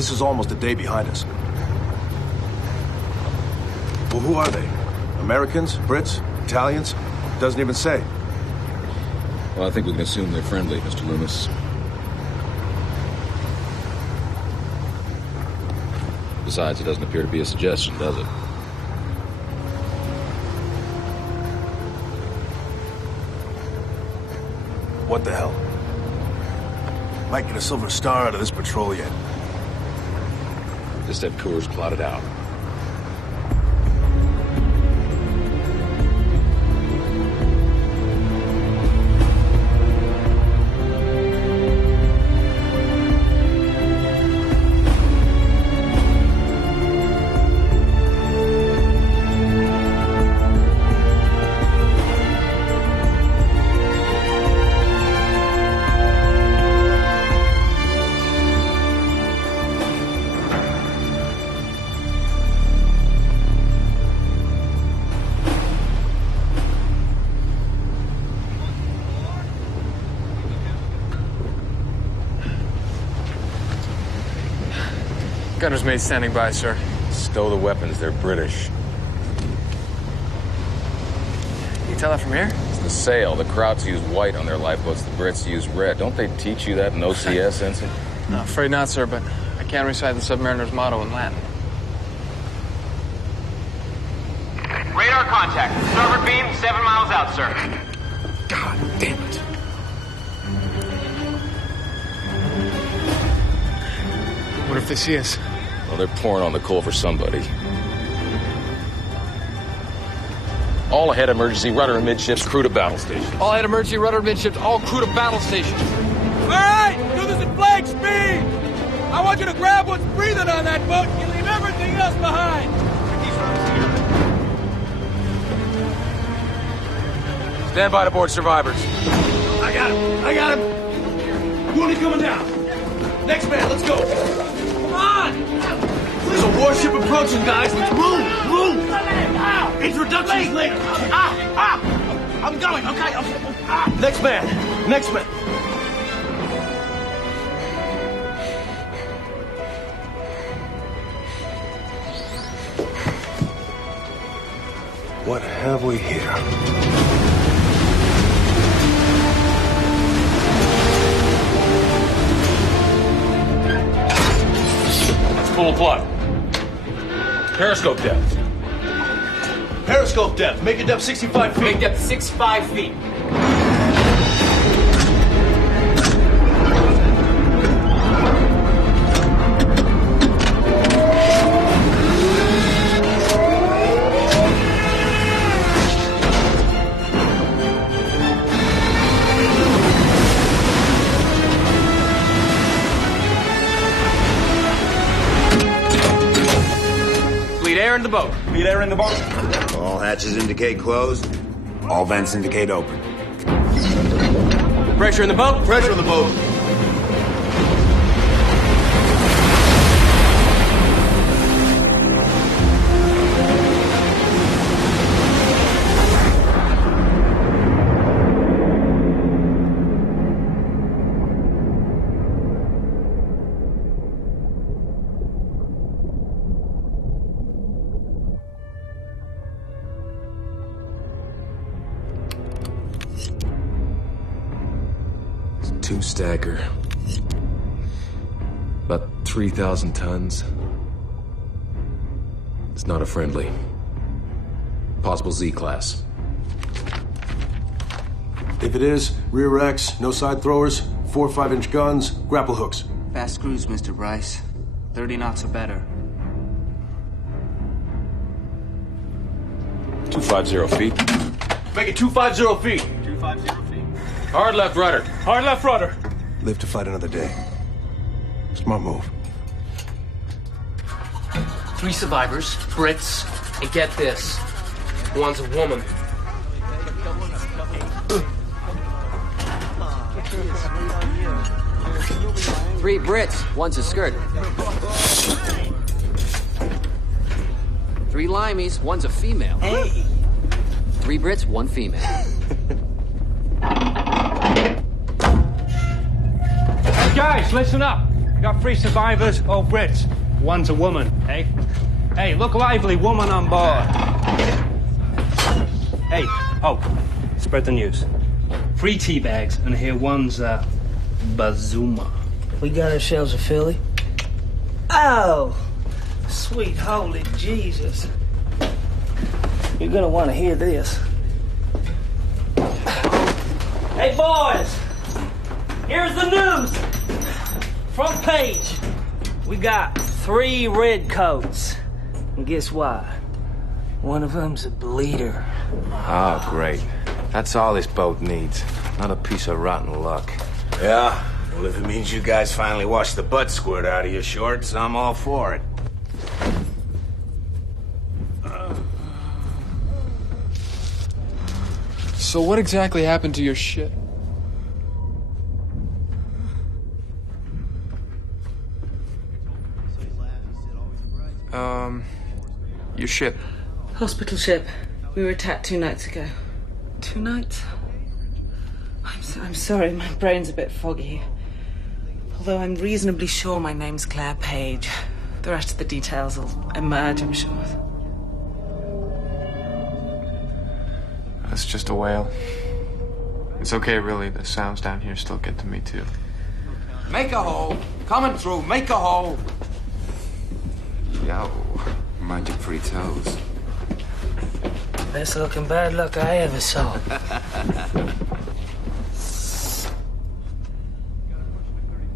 This is almost a day behind us. Well, who are they? Americans? Brits? Italians? Doesn't even say. Well, I think we can assume they're friendly, Mr. Loomis. Besides, it doesn't appear to be a suggestion, does it? What the hell? Might get a silver star out of this patrol yet. Just have Coors plotted out. Gunner's mate standing by, sir. Stow the weapons, they're British. You tell that from here? It's the sail. The Krauts use white on their lifeboats, the Brits use red. Don't they teach you that in OCS, Ensign? No, afraid not, sir, but I can't recite the Submariner's motto in Latin. Radar contact. Starboard beam, 7 miles out, sir. God damn it. What if they see us? Well, they're pouring on the coal for somebody. All ahead, emergency rudder and midships, crew to battle station. All head emergency rudder midships, all crew to battle station. All right, do this at flag speed. I want you to grab what's breathing on that boat and you leave everything else behind. Stand by to board survivors. I got him. Wounded coming down. Next man, let's go. Come on. There's a warship approaching, guys. Let's move. Introductions later. I'm going, okay? Next man. What have we here? Full plug. Periscope depth. Periscope depth. Make it depth 65 feet. Make depth 65 feet. Air in the boat. Feed air in the boat. All hatches indicate closed. All vents indicate open. Pressure in the boat. Pressure in the boat. Two-stacker. About 3,000 tons. It's not a friendly. Possible Z-class. If it is, rear X, no side throwers, 4 or 5-inch guns, grapple hooks. Fast cruise, Mr. Bryce. 30 knots or better. 250 feet. Make it 250 feet. Hard left rudder. Hard left rudder. Live to fight another day. Smart move. 3 survivors, Brits, and get this. One's a woman. Three Brits, one's a skirt. 3 limeys, one's a female. Hey. 3 Brits, 1 female. Guys, listen up. We got 3 survivors, all Brits. One's a woman, eh? Hey, look lively, woman on board. Hey, oh, spread the news. 3 tea bags, and here one's Bazuma. We got ourselves a filly. Oh, sweet holy Jesus. You're gonna want to hear this. Hey, boys! Here's the news! Front page. We got 3 redcoats. And guess what? One of them's a bleeder. Oh, great. That's all this boat needs. Not a piece of rotten luck. Yeah? Well, if it means you guys finally wash the butt squirt out of your shorts, I'm all for it. So what exactly happened to your ship? Your ship. Hospital ship. We were attacked 2 nights ago. 2 nights? I'm sorry, my brain's a bit foggy. Although I'm reasonably sure my name's Claire Page. The rest of the details will emerge, I'm sure. That's just a whale. It's okay, really. The sounds down here still get to me, too. Make a hole. Coming through. Make a hole. Yo, mind your pretty toes. Best looking bad luck I ever saw.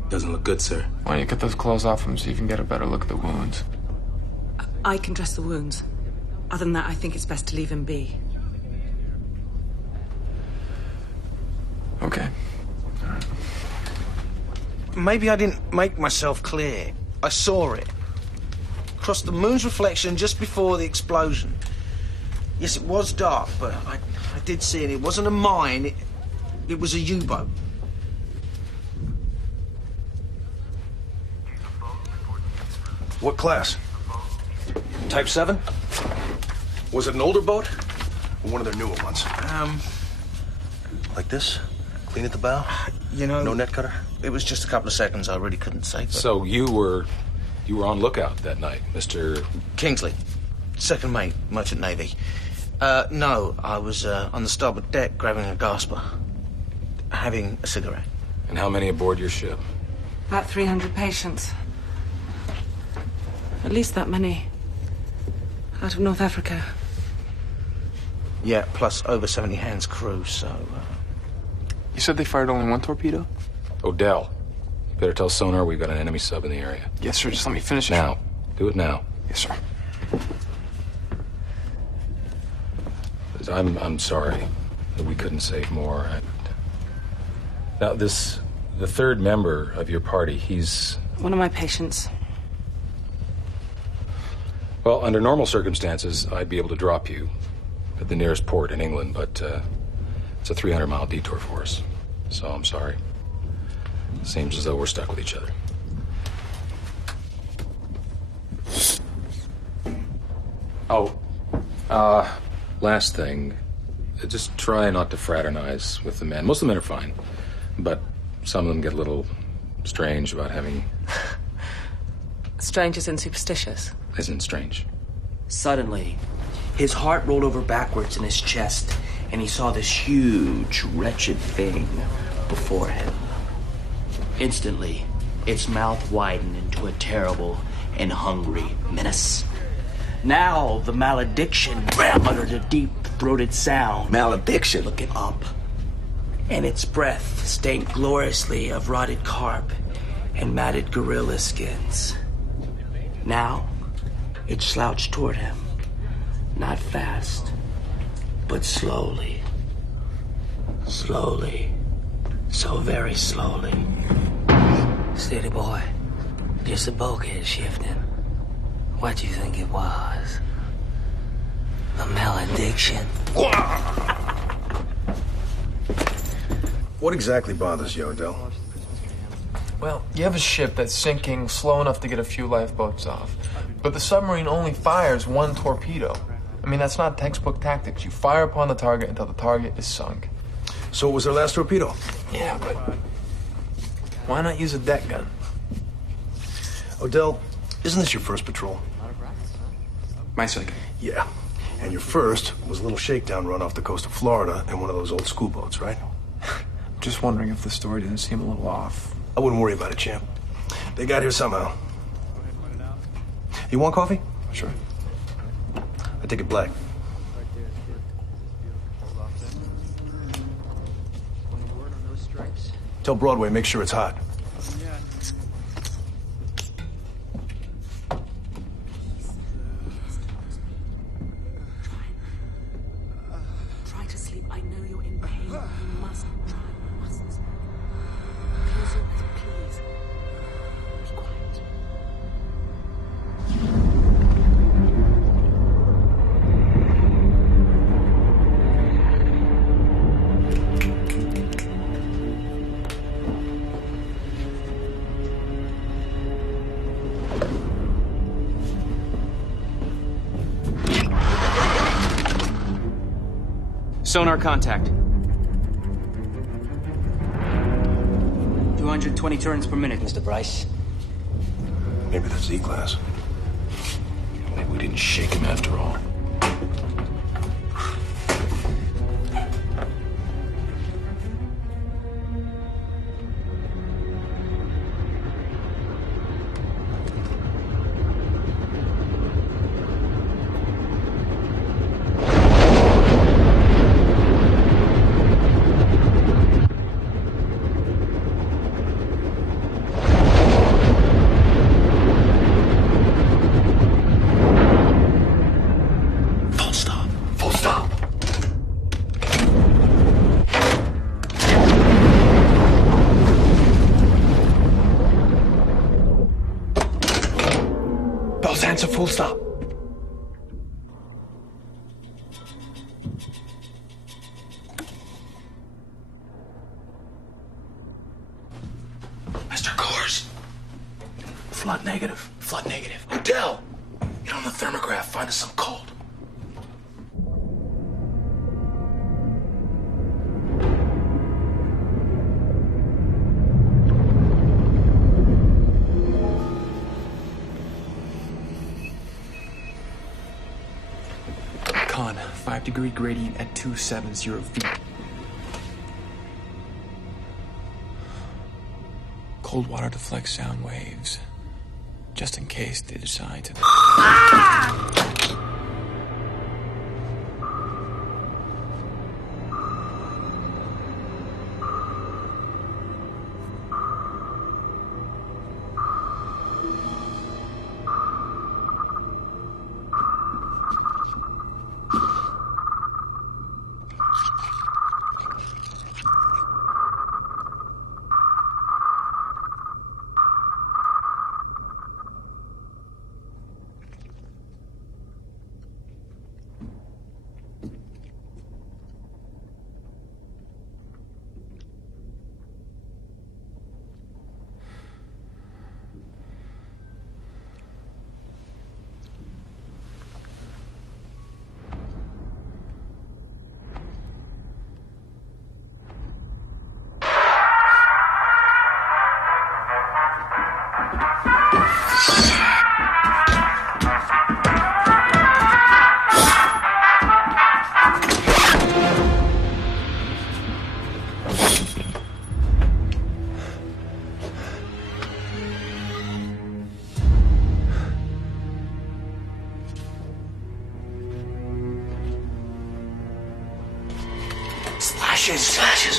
Doesn't look good, sir. Why don't you get those clothes off him so you can get a better look at the wounds? I can dress the wounds. Other than that, I think it's best to leave him be. Okay. Maybe I didn't make myself clear. I saw it. Crossed the moon's reflection just before the explosion. Yes, it was dark, but I did see it. It wasn't a mine. It was a U-boat. What class? Type 7? Was it an older boat? Or one of their newer ones? Like this? Clean at the bow? You know... No net cutter? It was just a couple of seconds. I really couldn't say. But... So you were on lookout that night, Mr. Kingsley. Second mate, Merchant Navy. No, I was on the starboard deck grabbing a gasper. Having a cigarette. And how many aboard your ship? About 300 patients. At least that many. Out of North Africa. Yeah, plus over 70 hands crew, so... You said they fired only 1 torpedo? Odell. Better tell Sonar we've got an enemy sub in the area. Yes, sir. Just let me finish it. Now. Do it now. Yes, sir. I'm sorry that we couldn't save more. Now, the 3rd member of your party, he's... One of my patients. Well, under normal circumstances, I'd be able to drop you at the nearest port in England, but it's a 300-mile detour for us. So I'm sorry. Seems as though we're stuck with each other. Oh, last thing. Just try not to fraternize with the men. Most of the men are fine, but some of them get a little strange about having... Strange as in superstitious? As in strange. Suddenly, his heart rolled over backwards in his chest, and he saw this huge, wretched thing before him. Instantly, its mouth widened into a terrible and hungry menace. Now, the malediction uttered a deep-throated sound. Malediction? Looking up. And its breath stank gloriously of rotted carp and matted gorilla skins. Now, it slouched toward him. Not fast, but slowly. Slowly. So very slowly. Steady, boy. Just the bulkhead shifting. What do you think it was? A malediction? What exactly bothers you, Odell? Well, you have a ship that's sinking slow enough to get a few lifeboats off. But the submarine only fires 1 torpedo. I mean, that's not textbook tactics. You fire upon the target until the target is sunk. So it was their last torpedo? Yeah, but why not use a deck gun? Odell, isn't this your first patrol? My second. Yeah. And your first was a little shakedown run off the coast of Florida in one of those old school boats, right? Just wondering if the story didn't seem a little off. I wouldn't worry about it, champ. They got here somehow. You want coffee? Sure. I take it black. Tell Broadway, make sure it's hot. Try to sleep. I know you're in pain. You must try. You mustn't. Close your eyes, please. Be quiet. Sonar contact. 220 turns per minute, Mr. Bryce. Maybe that's Z-Class. Maybe we didn't shake him after all. Answer full stop. Mr. Coors. Flood negative. Flood negative. Odell! Get on the thermograph. Find us some cold. Con, 5-degree gradient at 270 feet. Cold water deflects sound waves, just in case they decide to...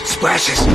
Splashes.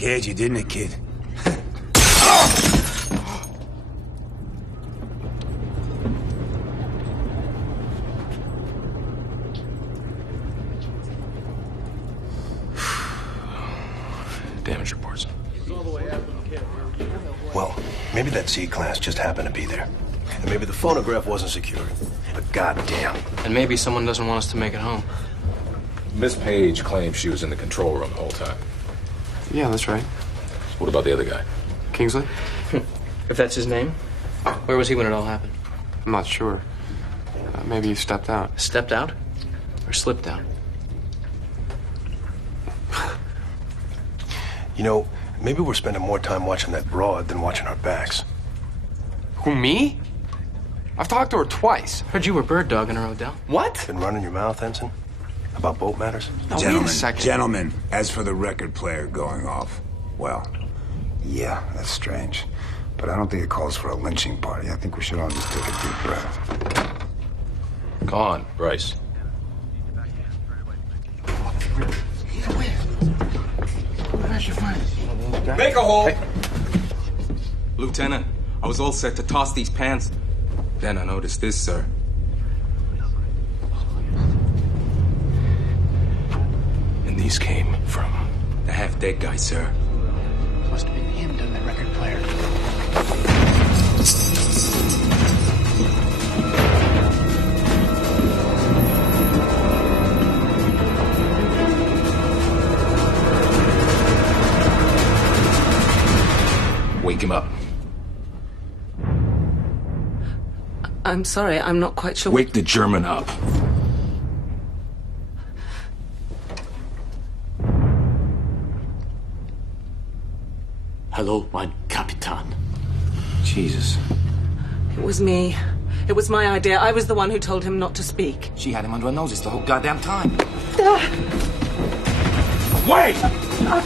Scared you, didn't it, kid? Damage reports. Well, maybe that Z-Class just happened to be there. And maybe the phonograph wasn't secured. But goddamn. And maybe someone doesn't want us to make it home. Miss Page claims she was in the control room the whole time. Yeah, that's right. What about the other guy? Kingsley? If that's his name? Where was he when it all happened? I'm not sure. Maybe he stepped out. Stepped out? Or slipped out? You know, maybe we're spending more time watching that broad than watching our backs. Who, me? I've talked to her twice. Heard you were bird dogging her, Odell. What? Been running your mouth, Ensign? About boat matters? Now, wait a second. Gentlemen, as for the record player going off, well, yeah, that's strange. But I don't think it calls for a lynching party. I think we should all just take a deep breath. Go on, Bryce. Make a hole! Hey. Lieutenant, I was all set to toss these pants. Then I noticed this, sir. And these came from? The half-dead guy, sir. Must have been him doing the record player. Wake him up. I'm sorry, I'm not quite sure. Wake the German up. Hello, mein Kapitan. Jesus. It was me. It was my idea. I was the one who told him not to speak. She had him under her noses the whole goddamn time. Wait! I'll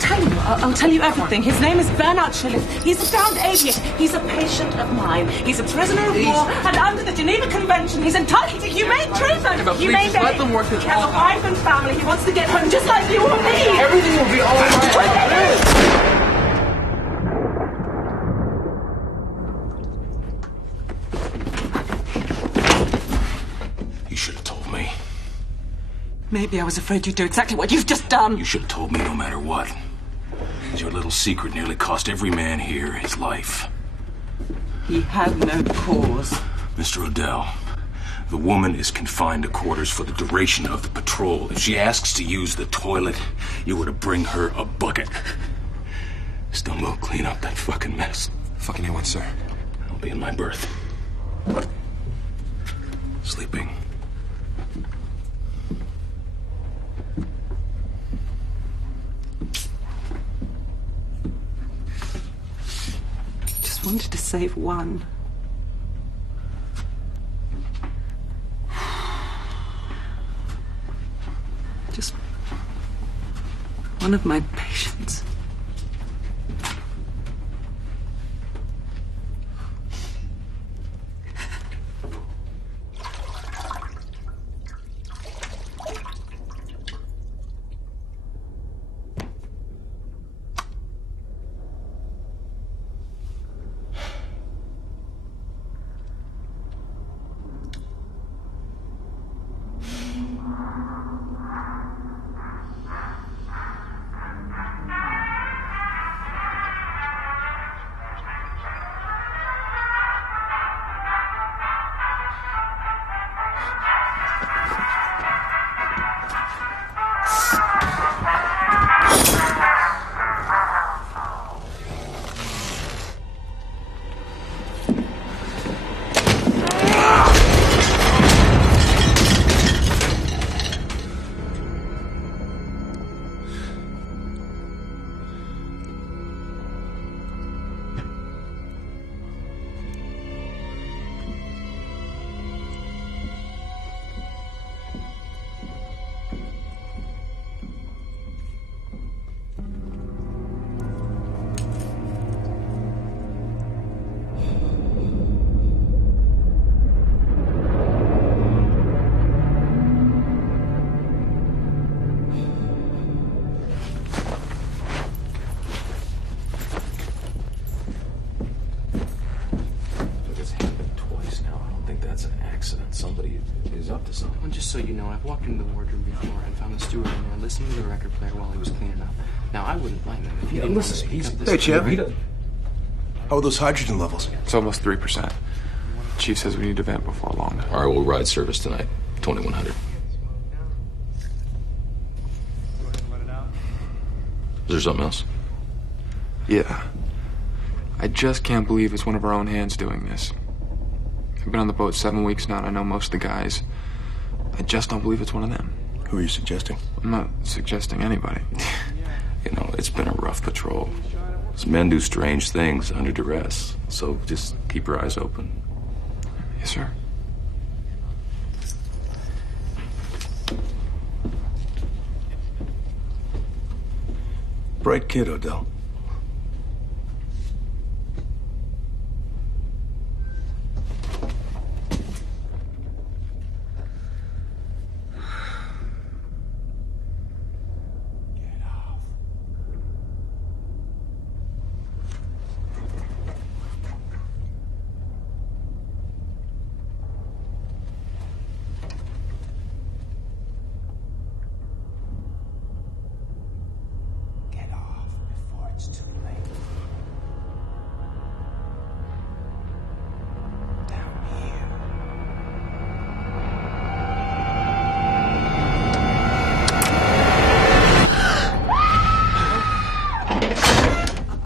tell you everything. His name is Bernard Schilling. He's a downed aviator. He's a patient of mine. He's a prisoner of war, and under the Geneva Convention, he's entitled to humane treatment. But please, just let them work this He has a wife and family. He wants to get home just like you or me. Everything will be all right. You should have told me. Maybe I was afraid you'd do exactly what you've just done. You should have told me no matter what. Your little secret nearly cost every man here his life. He had no cause. Mr. Odell, the woman is confined to quarters for the duration of the patrol. If she asks to use the toilet, you were to bring her a bucket. Still no clean up that fucking mess. Fucking A1, sir. I'll be in my berth. Sleeping. Just wanted to save one. Just one of my patients. so you know, I've walked into the wardroom before and found the steward in there listening to the record player while he was cleaning up. Now, I wouldn't blame him if he didn't want to speak up this Hey, Chip. time. How are those hydrogen levels? It's almost 3%. Chief says we need to vent before long. All right, we'll ride service tonight. 2100. Is there something else? Yeah. I just can't believe it's one of our own hands doing this. I've been on the boat 7 weeks now, and I know most of the guys. I just don't believe it's one of them. Who are you suggesting? I'm not suggesting anybody. You know, it's been a rough patrol. These men do strange things under duress, so just keep your eyes open. Yes, sir. Bright kid, Odell.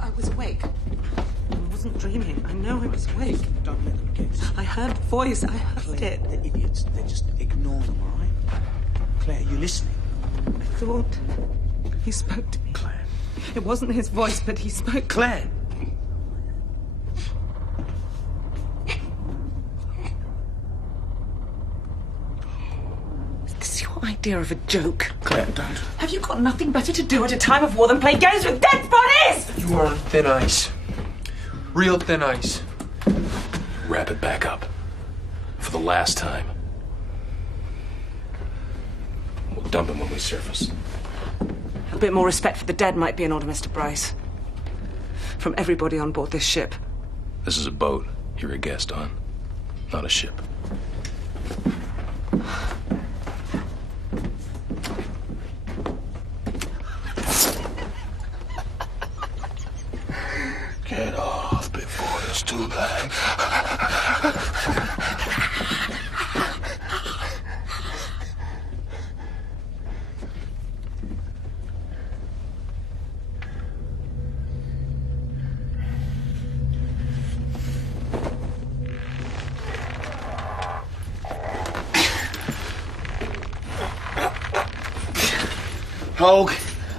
I was awake. I wasn't dreaming. I know I was awake. Don't let them get you. I heard the voice. I heard it. They're idiots. They just ignore them, all right? Claire, you listening? I thought he spoke to me. Claire. It wasn't his voice, but he spoke. Claire! Is this your idea of a joke? Claire, don't. Have you got nothing better to do at a time of war than play games with dead bodies? You are on thin ice. Real thin ice. Wrap it back up. For the last time. We'll dump him when we surface. A bit more respect for the dead might be in order, Mr. Bryce. From everybody on board this ship. This is a boat you're a guest on, not a ship. Get off before it's too late. Hogue,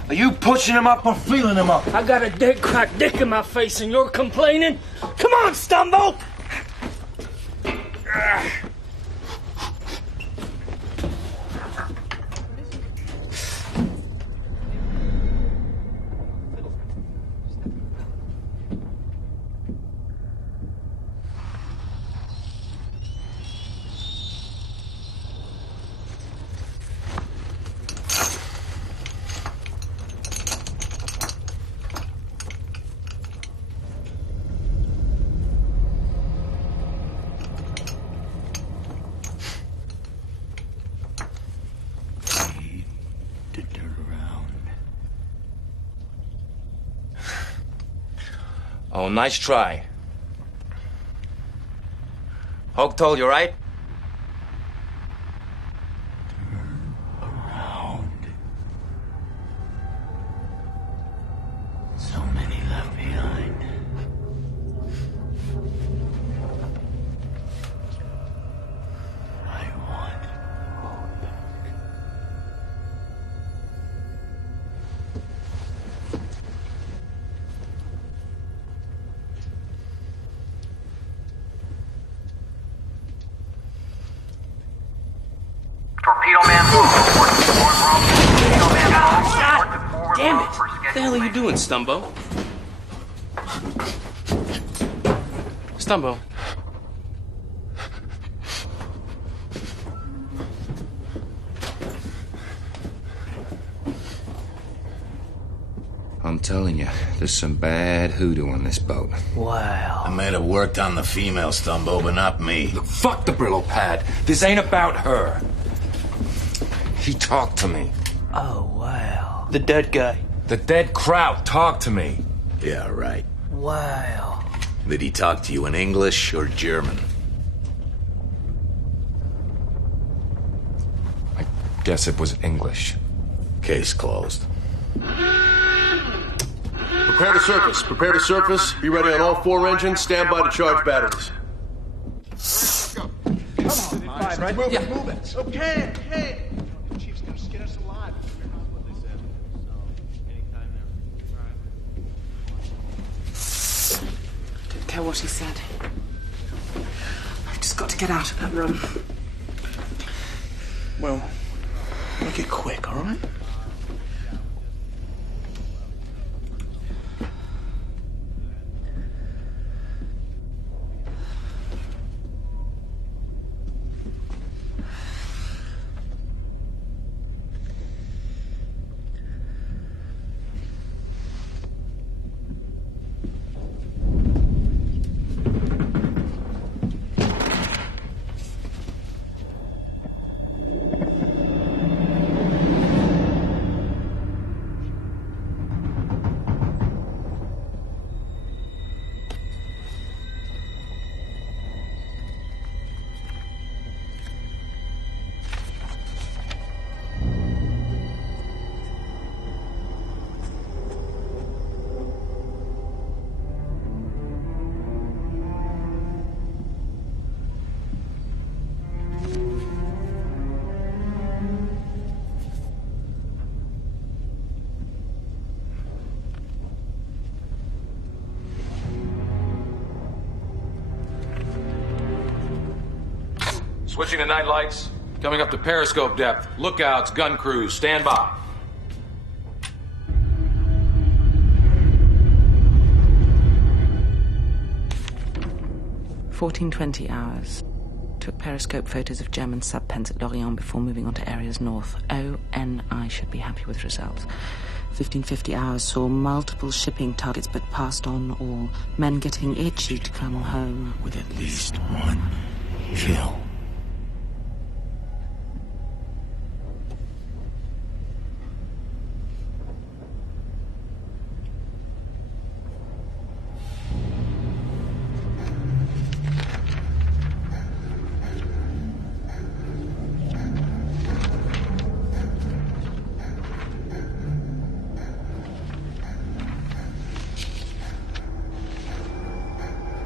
are you pushing him up or feeling him up? I got a dead cracked dick in my face and you're complaining? Come on, Stumbo! Oh, nice try. Hogue told you, right? So many left behind. I want Hogue back. Torpedo man God damn it! What the hell are you doing, Stumbo? Stumbo. I'm telling you, there's some bad hoodoo on this boat. Wow. I may have worked on the female, Stumbo, but not me. Fuck the Brillo pad. This ain't about her. He talked to me. Oh, wow. The dead guy. The dead Kraut talked to me. Yeah, right. Wow. Did he talk to you in English or German? I guess it was English. Case closed. Prepare to surface. Prepare to surface. Be ready on all 4 engines. Stand by to charge batteries. Come on, right? Move it, move it. Okay, okay. Chief's gonna skin us alive. That's what they said. So, anytime now. Don't care what he said. I've just got to get out of that room. Well, make it quick, all right? Switching to night lights. Coming up to periscope depth. Lookouts, gun crews, stand by. $14:20. Took periscope photos of German sub-pens at Lorient before moving on to areas north. ONI should be happy with results. 15:50 hours. Saw multiple shipping targets but passed on all. Men getting itchy to come home. With at least one kill.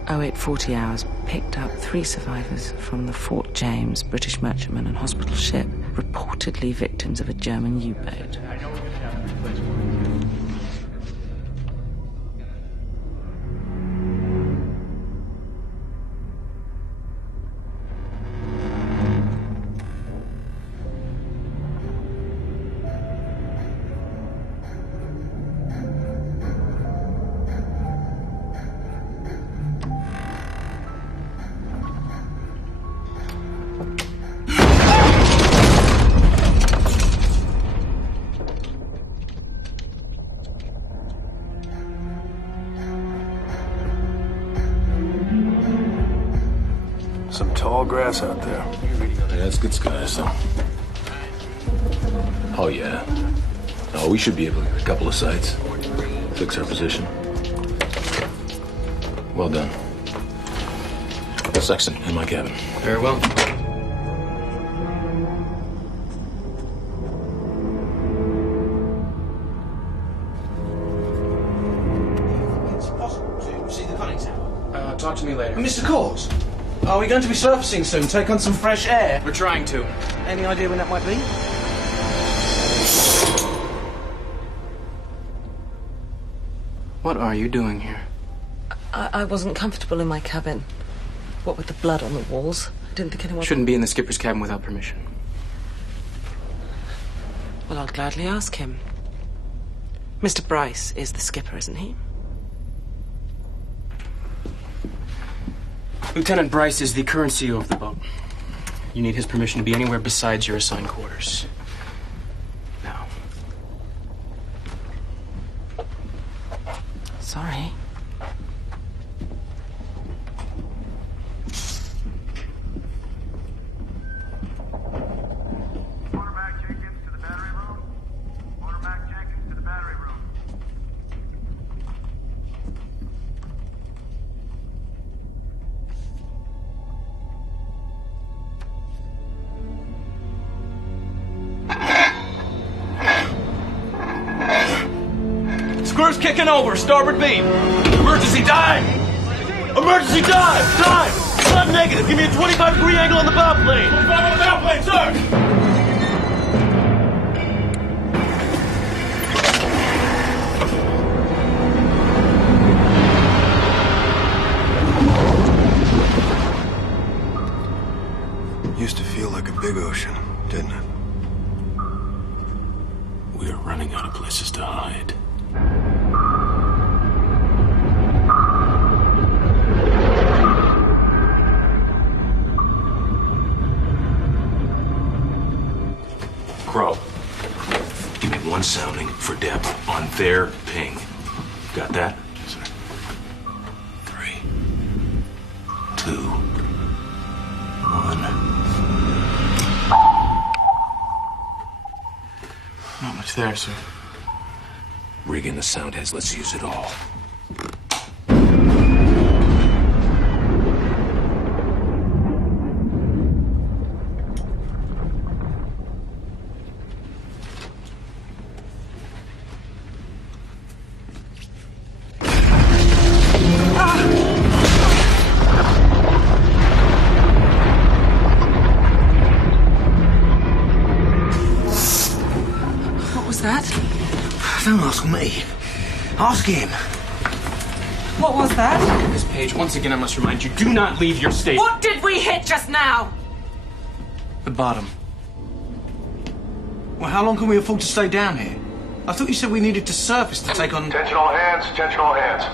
Oh, 08:40 hours. Picked up 3 survivors from the Fort James British merchantman and hospital ship, reportedly victims of a German U-boat. Some tall grass out there. Yeah, it's good skies, though. Oh, yeah. Oh, we should be able to get a couple of sites. Fix our position. Well done. Sexton, in my cabin. Very well. It's possible to see the conning tower. Talk to me later. Mr. Cause, are we going to be surfacing soon? Take on some fresh air? We're trying to. Any idea when that might be? What are you doing here? I wasn't comfortable in my cabin. What with the blood on the walls. I didn't think anyone... Shouldn't be in the skipper's cabin without permission. Well, I'll gladly ask him. Mr. Bryce is the skipper, isn't he? Lieutenant Bryce is the current CEO of the boat. You need his permission to be anywhere besides your assigned quarters. Now. Sorry. Quarterback, check in Screw's kicking over. Starboard beam. Emergency dive! Emergency dive! Dive! Not negative. Give me a 25-degree angle on the bow plane. 25 on the bow plane, sir! Used to feel like a big ocean, didn't it? We are running out of places to hide. Crow, give me one sounding for depth on their ping. Got that? Yes, sir. 3, 2, 1. Not much there, sir. Rig in the sound heads. Let's use it all. Don't ask me. Ask him. What was that? Miss Page, once again I must remind you, do not leave your station. What did we hit just now? The bottom. Well, how long can we afford to stay down here? I thought you said we needed to surface to take on... Attention all hands, attention all hands.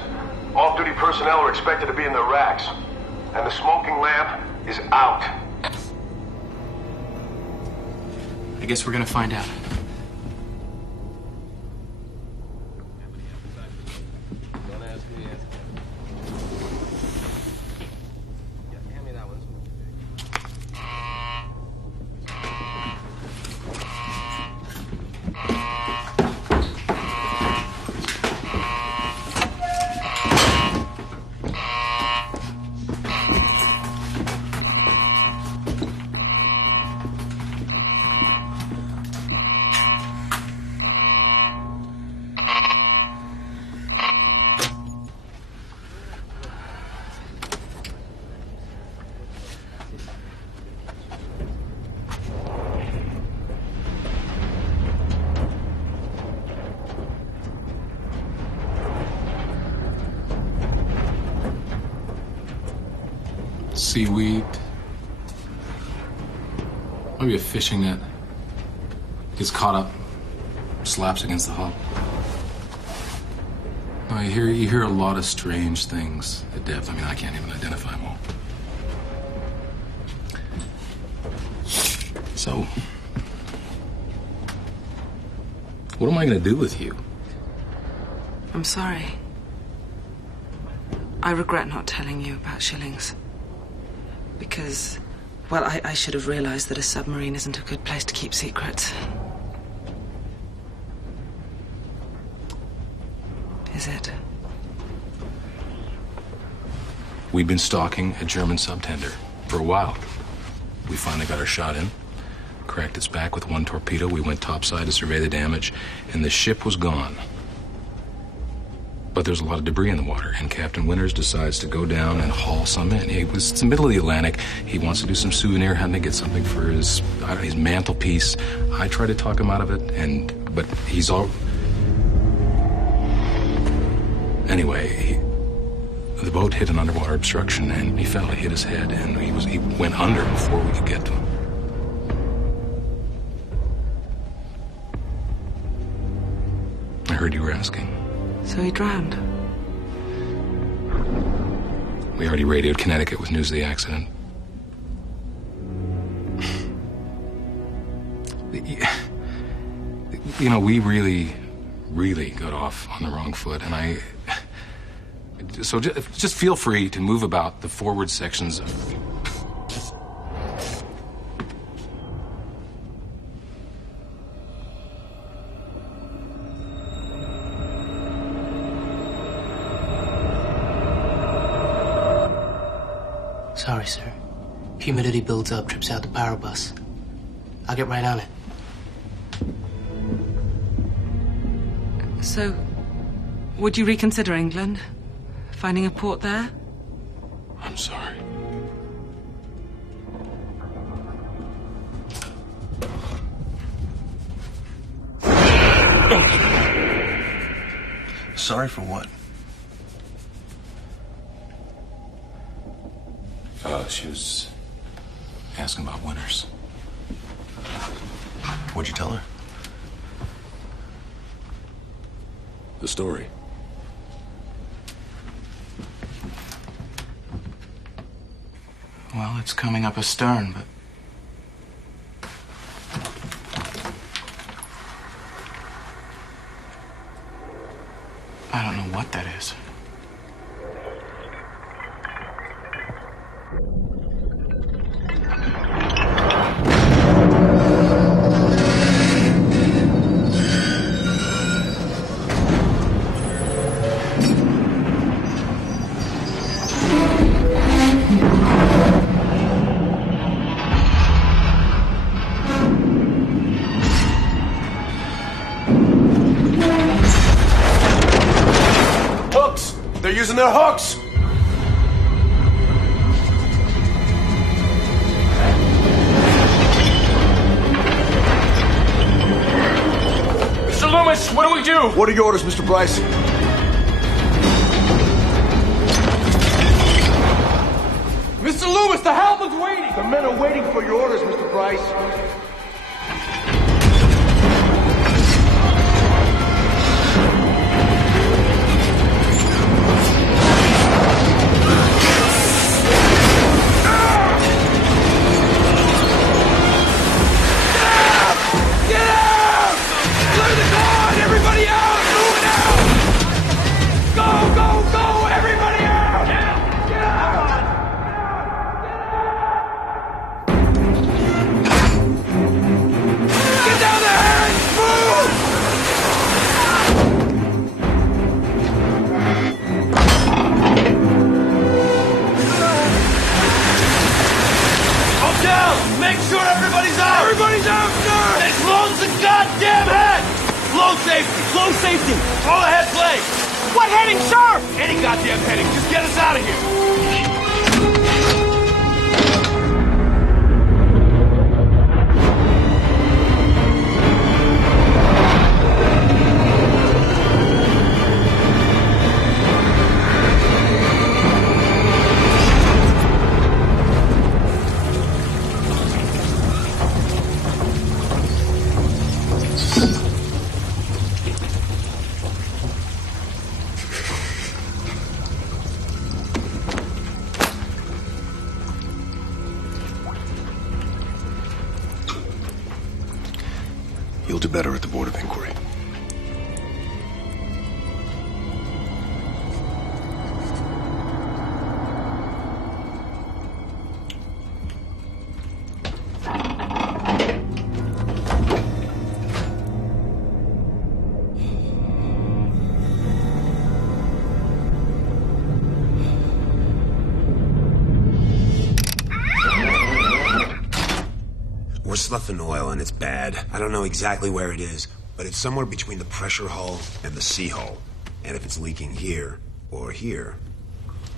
Off-duty personnel are expected to be in their racks. And the smoking lamp is out. I guess we're gonna find out. Seaweed. Maybe a fishing net. Gets caught up, slaps against the hull. No, you hear a lot of strange things at depth. I mean, I can't even identify them all. So, what am I going to do with you? I'm sorry. I regret not telling you about Shillings. Because, well, I should have realized that a submarine isn't a good place to keep secrets. Is it? We'd been stalking a German subtender for a while. We finally got our shot in, cracked its back with one torpedo. We went topside to survey the damage, and the ship was gone. But there's a lot of debris in the water, and Captain Winters decides to go down and haul some in. It's the middle of the Atlantic. He wants to do some souvenir hunting, get something for his mantelpiece. I try to talk him out of it, but he's all... Anyway, the boat hit an underwater obstruction, and he fell. He hit his head, and he went under before we could get to him. I heard you were asking. So he drowned? We already radioed Connecticut with news of the accident. You know, we really got off on the wrong foot, and so just feel free to move about the forward sections of... Sorry, sir. Humidity builds up, trips out the power bus. I'll get right on it. So, Would you reconsider England? Finding a port there? I'm sorry. Sorry for what? She was asking about Winters. What'd you tell her? The story. Well, it's coming up astern, but... I don't know what that is. Hooks! They're using their hooks! Mr. Loomis, what do we do? What are your orders, Mr. Bryce? Mr. Loomis, the helmet's waiting! The men are waiting for your orders, Mr. Bryce. Make sure everybody's out! Everybody's out, sir! As long as the goddamn head! Low safety! Low safety! All ahead play! What heading, sir? Any goddamn heading. Just get us out of here! You'll do better at the Board of Inquiry. We're sloughing oil and it's bad. I don't know exactly where it is, but it's somewhere between the pressure hull and the sea hull. And if it's leaking here or here,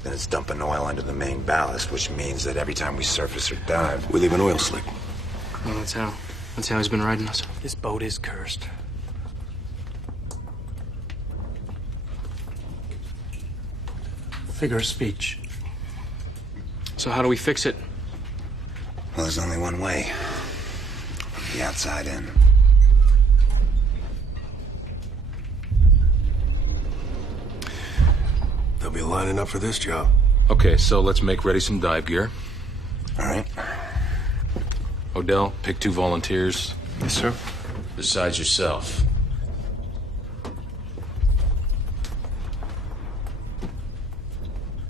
Then it's dumping oil under the main ballast, which means that every time we surface or dive, we leave an oil slick. Well, that's how he's been riding us. This boat is cursed. Figure of speech. So how do we fix it? Well, there's only one way. From the outside in. They'll be lining up for this job. Okay, so let's make ready some dive gear. All right. Odell, pick 2 volunteers. Yes, sir. Besides yourself.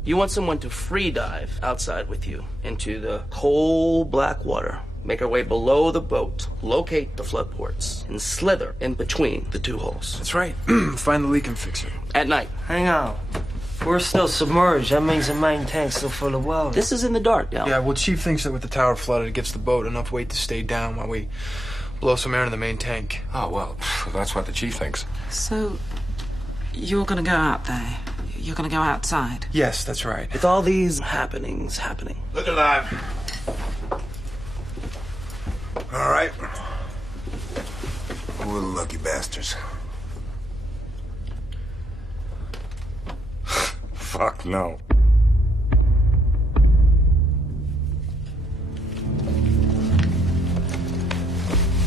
You want someone to free dive outside with you into the cold black water, make our way below the boat, locate the flood ports, and slither in between the 2 holes. That's right. Find the leak and fix it. At night. Hang on. We're still submerged. That means the main tank's still full of water. This is in the dark, Dal. Yeah, well, Chief thinks that with the tower flooded, it gives the boat enough weight to stay down while we blow some air in the main tank. Oh, well, that's what the chief thinks. So, You're gonna go out there. You're gonna go outside. Yes, that's right. With all these happenings happening. Look alive. All right. We're the lucky bastards. Fuck no.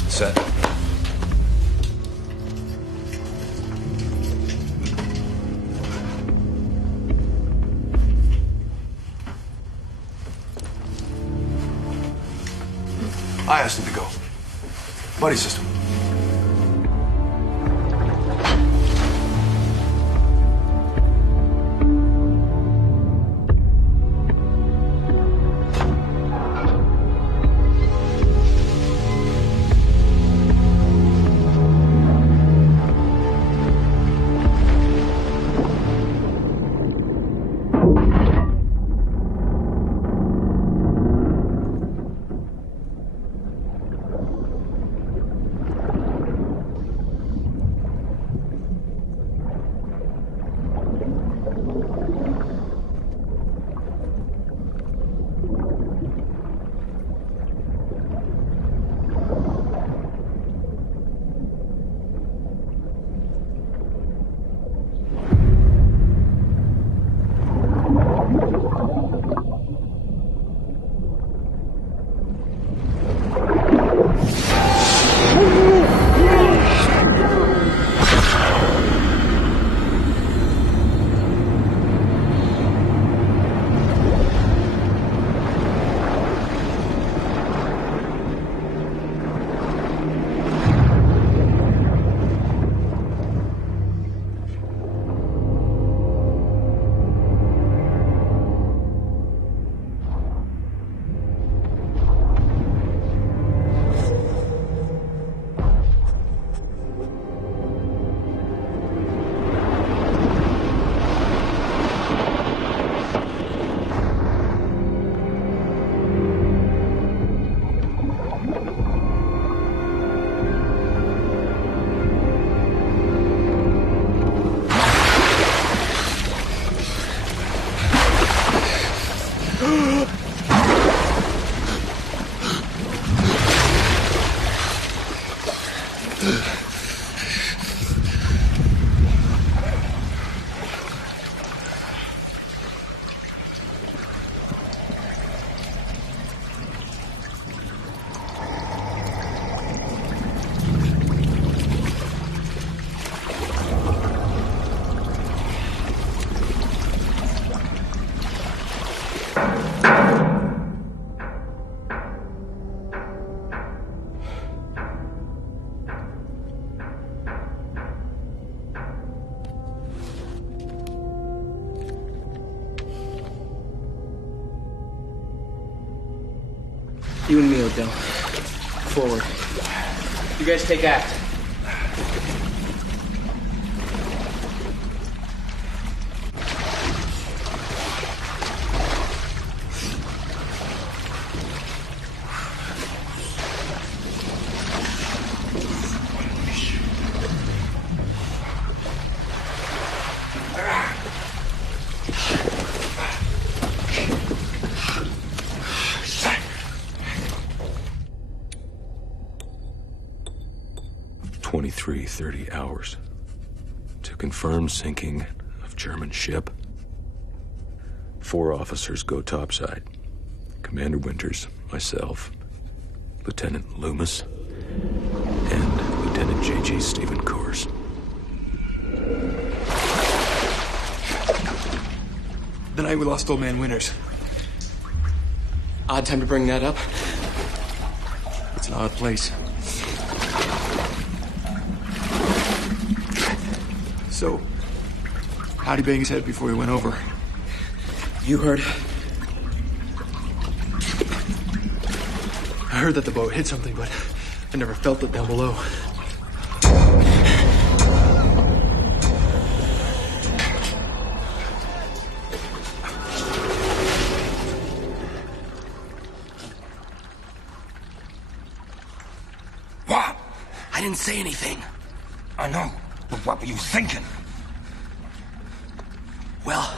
Set. I asked him to go. Buddy system. You and me, Odell. Forward. You guys take act. .30 hours to confirm sinking of German ship. 4 officers go topside. Commander Winters, myself, Lieutenant Loomis, and Lieutenant J.G. Stephen Coors. The night we lost old man Winters. Odd time to bring that up. It's an odd place. So, how'd he bang his head before he went over? You heard? I heard that the boat hit something, but I never felt it down below. What? I didn't say anything. I know, but what were you thinking? Well,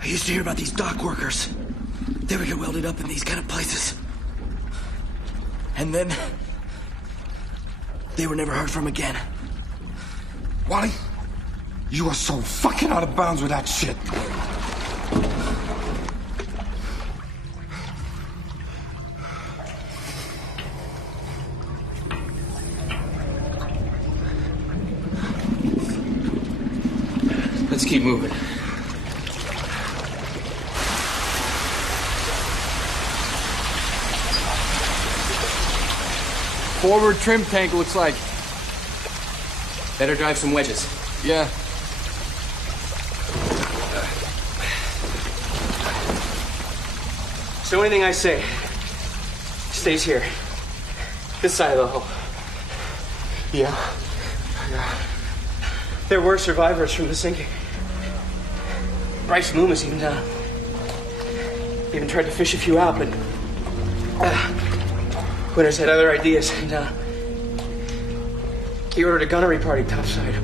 I used to hear about these dock workers. They would get welded up in these kind of places. And then they were never heard from again. Wally, you are so fucking out of bounds with that shit. Let's keep moving. Forward trim tank looks like. Better drive some wedges. Yeah. So anything I say stays here. This side of the hull. Yeah. There were survivors from the sinking. Bryce Loomis even tried to fish a few out, but Winters had other ideas, and he ordered a gunnery party topside.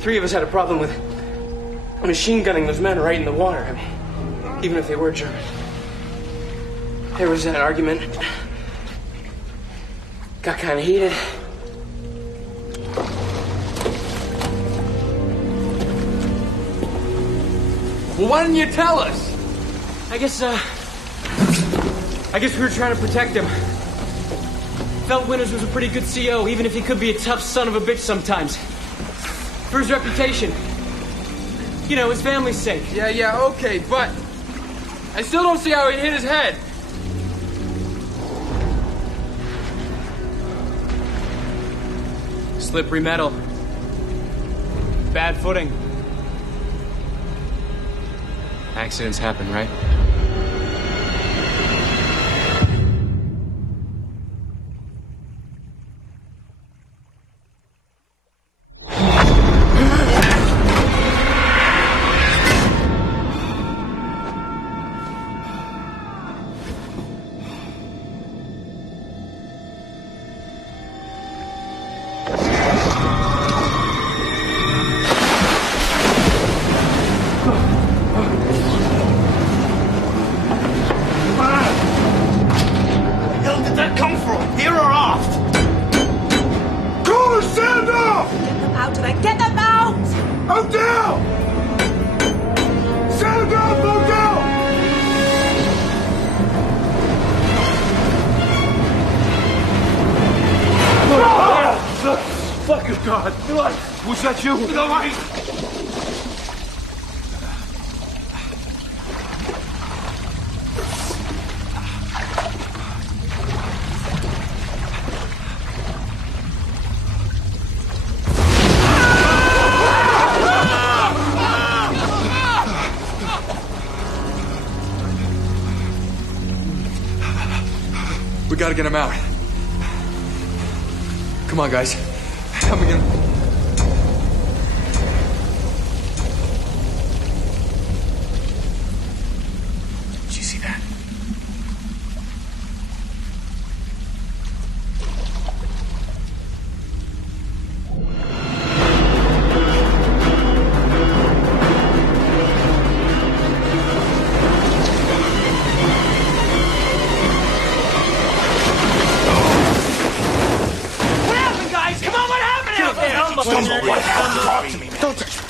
3 of us had a problem with machine gunning those men right in the water. I mean, even if they were German. There was an argument. Got kind of heated. Well, why didn't you tell us? I guess we were trying to protect him. Felt Winters was a pretty good CO, even if he could be a tough son of a bitch sometimes. For his reputation. You know, his family's sake. Yeah, okay, but I still don't see how he hit his head. Slippery metal. Bad footing. Accidents happen, right? We gotta get him out. Come on, guys. Help me get him. Did you see that?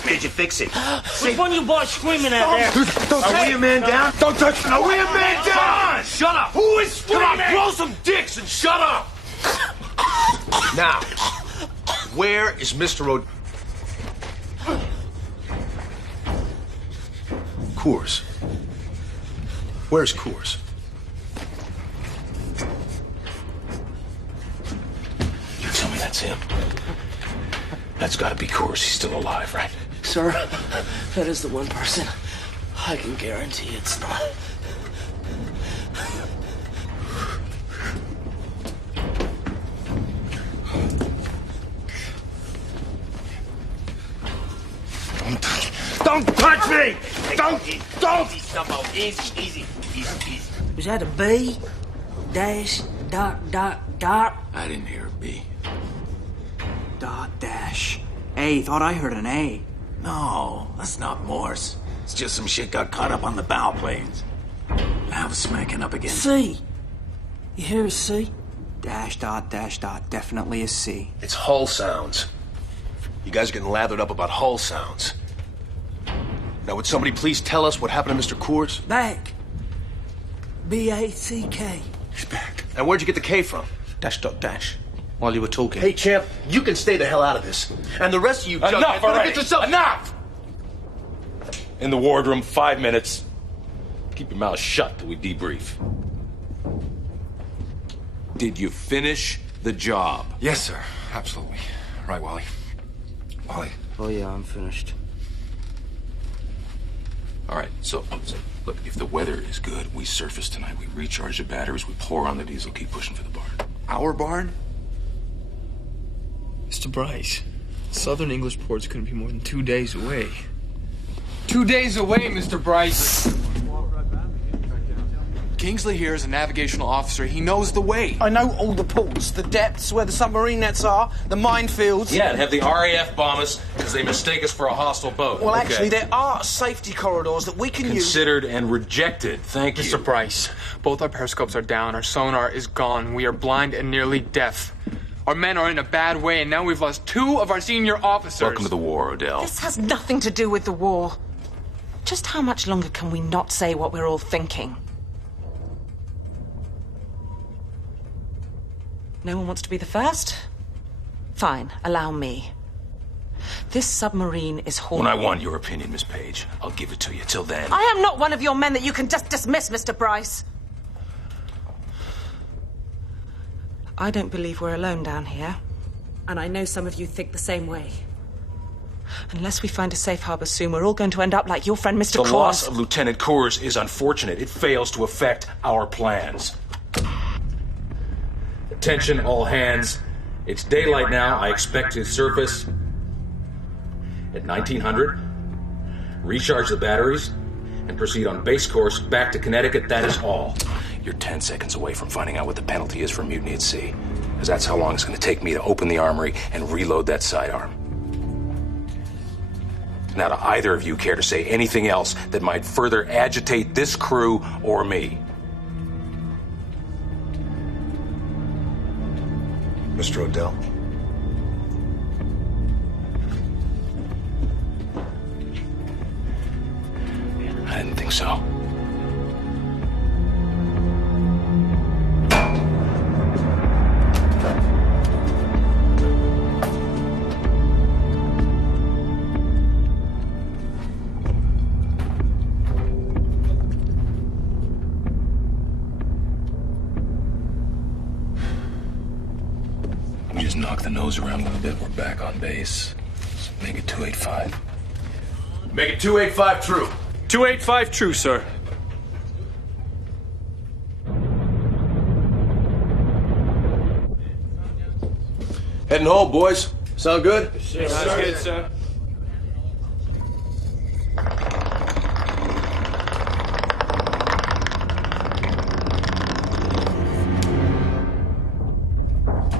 Did you fix it? Which one you boys screaming at there? Are we a man down? Don't touch me! Are we a man down? Shut up! Who is screaming? Come on, blow some dicks and shut up! Now, where is Mr. Coors? Where's Coors? You tell me that's him. That's gotta be Coors. He's still alive, right? Sir, that is the one person I can guarantee it's not. Don't touch me! Don't! Easy, Stumbo. Easy. Was that a B? Dash, dot. I didn't hear a B. dash. A, thought I heard an A. No, that's not Morse. It's just some shit got caught up on the bow planes. Now it's smacking up again. C. You hear a C? Dash dot, definitely a C. It's hull sounds. You guys are getting lathered up about hull sounds. Now, would somebody please tell us what happened to Mr. Coors? Back. B-A-C-K. He's back. And where'd you get the K from? Dash dot dash. While you were talking. Hey, champ, you can stay the hell out of this. And the rest of you... Enough already! Get yourself... Enough! In the wardroom, 5 minutes. Keep your mouth shut till we debrief. Did you finish the job? Yes, sir. Absolutely. Right, Wally. Wally. Oh, yeah, I'm finished. All right, so look, if the weather is good, we surface tonight. We recharge the batteries, we pour on the diesel, keep pushing for the barn. Our barn? Mr. Bryce, Southern English port's couldn't be more than 2 days away. 2 days away, Mr. Bryce. Kingsley here is a navigational officer. He knows the way. I know all the ports, the depths, where the submarine nets are, the minefields. Yeah, and have the RAF bomb us because they mistake us for a hostile boat. Well, actually, there are safety corridors that we can use. Considered and rejected. Thank you. Mr. Bryce, both our periscopes are down. Our sonar is gone. We are blind and nearly deaf. Our men are in a bad way, and now we've lost 2 of our senior officers. Welcome to the war, Odell. This has nothing to do with the war. Just how much longer can we not say what we're all thinking? No one wants to be the first? Fine, allow me. This submarine is hauled... When I want your opinion, Miss Page, I'll give it to you. Till then... I am not one of your men that you can just dismiss, Mr. Bryce. I don't believe we're alone down here. And I know some of you think the same way. Unless we find a safe harbor soon, we're all going to end up like your friend, Mr. Coors. The loss of Lieutenant Coors is unfortunate. It fails to affect our plans. Attention, all hands. It's daylight now. I expect to surface at 1900, recharge the batteries, and proceed on base course back to Connecticut. That is all. You're 10 seconds away from finding out what the penalty is for mutiny at sea, because that's how long it's going to take me to open the armory and reload that sidearm. Now, do either of you care to say anything else that might further agitate this crew or me? Mr. Odell. I didn't think so. Just knock the nose around a little bit. We're back on base. So make it 285. Make it 285 true. 285 true, sir. Heading home, boys. Sound good? Sounds good, sir.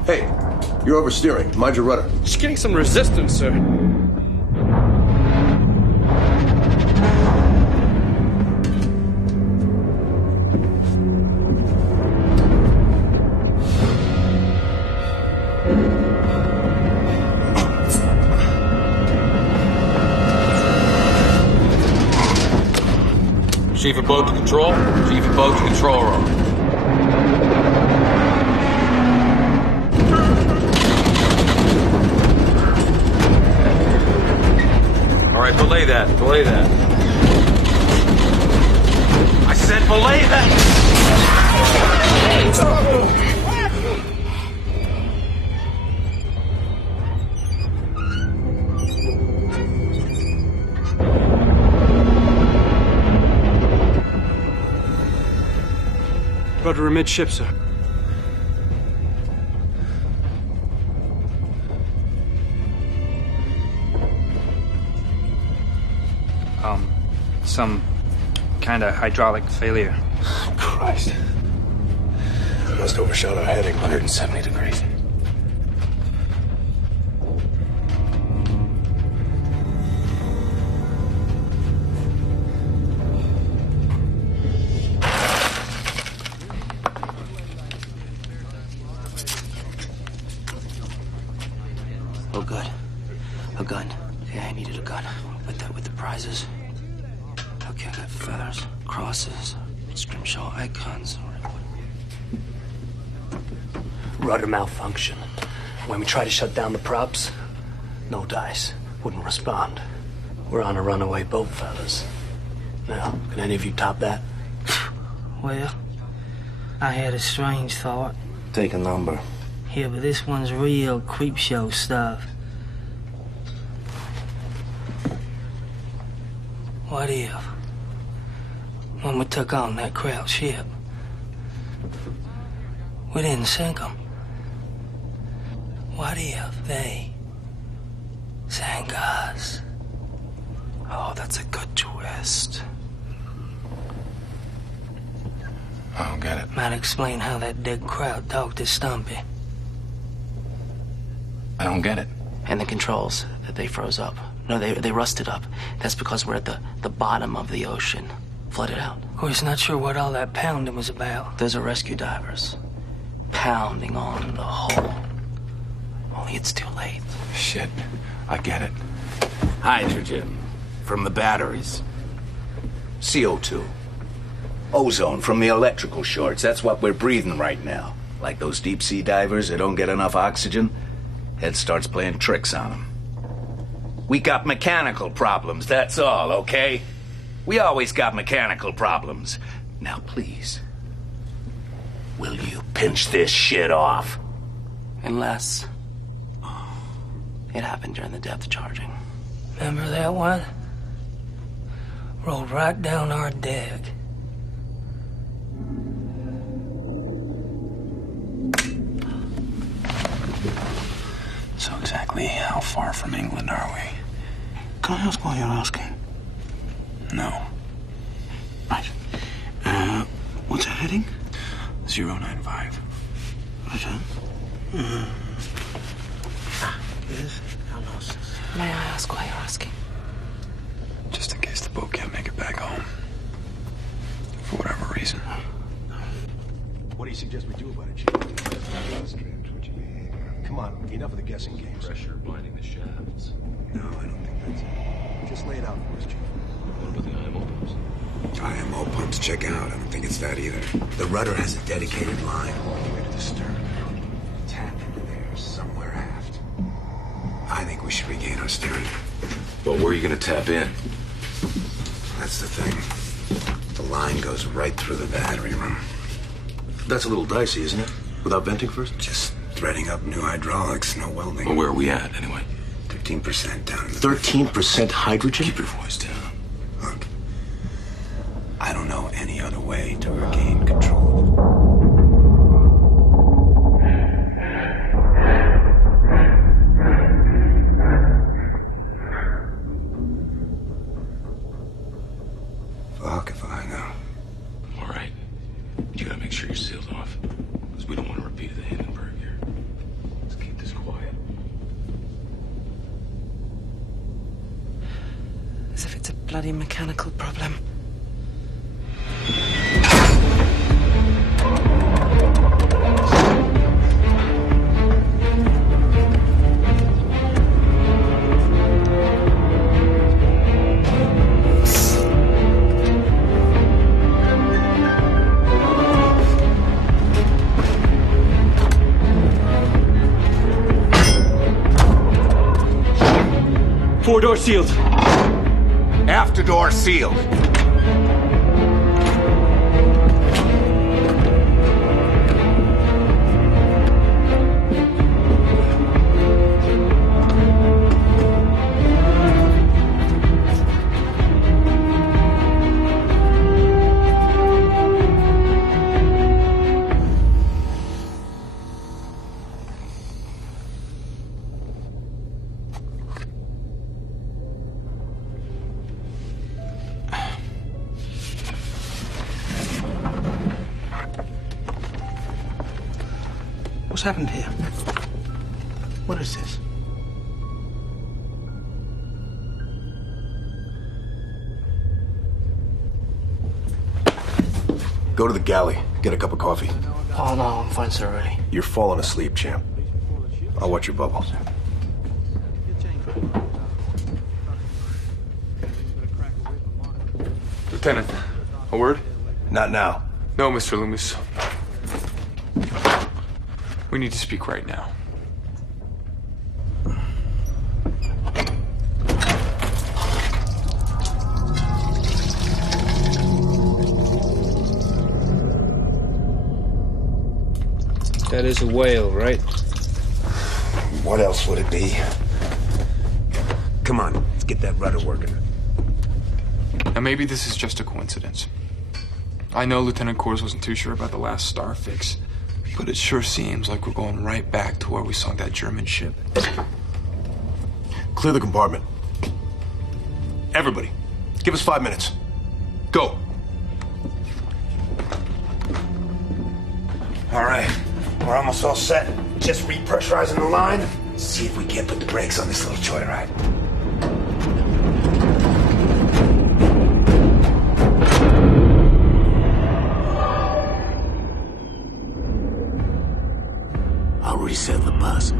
Hey, you're oversteering. Mind your rudder. Just getting some resistance, sir. Chief of boat to control. Chief of boat to control room. All right, belay that. Belay that. I said belay that! Rudder amidship, sir. Some kind of hydraulic failure. Christ. We must overshot our heading. 170 degrees. Oh, good. A gun. Yeah, I needed a gun. Put that with the prizes. Okay, I got feathers, crosses, scrimshaw icons. Rudder malfunction. When we try to shut down the props, no dice. Wouldn't respond. We're on a runaway boat, fellas. Now, can any of you top that? Well, I had a strange thought. Take a number. Yeah, but this one's real creepshow stuff. What if, when we took on that Kraut ship, we didn't sink them? What if they sank us? Oh, that's a good twist. I don't get it. Might explain how that dead Kraut talked to Stumpy. I don't get it. And the controls, they froze up. No, they rusted up. That's because we're at the bottom of the ocean. Flooded out. Of course, not sure what all that pounding was about. Those are rescue divers. Pounding on the hull. Only it's too late. Shit. I get it. Hydrogen from the batteries. CO2. Ozone from the electrical shorts. That's what we're breathing right now. Like those deep-sea divers that don't get enough oxygen, Head starts playing tricks on them. We got mechanical problems, that's all, okay? We always got mechanical problems. Now, please, will you pinch this shit off? Unless it happened during the depth charging. Remember that one? Rolled right down our deck. So exactly how far from England are we? Can I ask why you're asking? No. Right. What's our heading? 095. Right. Yes, how lost? May I ask why you're asking? Just in case the boat can't make it back home. For whatever reason. What do you suggest we do about it, Chief? Come on, enough of the guessing games. Pressure blinding the shafts. No, I don't think that's it. Just lay it out for us, Chief. What about the IMO pumps? IMO pumps check out. I don't think it's that either. The rudder has a dedicated line all the way to the stern. Tap into there somewhere aft. I think we should regain our steering. Well, where are you going to tap in? That's the thing. The line goes right through the battery room. That's a little dicey, isn't it? Without venting first? Just threading up new hydraulics, no welding. Well, where are we at, anyway? 13% down. 13% hydrogen? Keep your voice down. Look, I don't know any other way to regain control. Fuck if I know. All right. But you gotta make sure you're sealed off. Because we don't want to repeat the Hindenburg here. Let's keep this quiet. As if it's a bloody mechanical problem. Four door sealed. After door sealed. What's happened here? What is this? Go to the galley. Get a cup of coffee. Oh, no, I'm fine, sir, already. You're falling asleep, champ. I'll watch your bubble. Lieutenant, a word? Not now. No, Mr. Loomis. We need to speak right now. That is a whale, right? What else would it be? Come on, let's get that rudder working. Now, maybe this is just a coincidence. I know Lieutenant Kors wasn't too sure about the last star fix, but it sure seems like we're going right back to where we sunk that German ship. Clear the compartment. Everybody, give us 5 minutes. Go. All right, we're almost all set. Just repressurizing the line. See if we can't put the brakes on this little joyride. I'll reset the bus.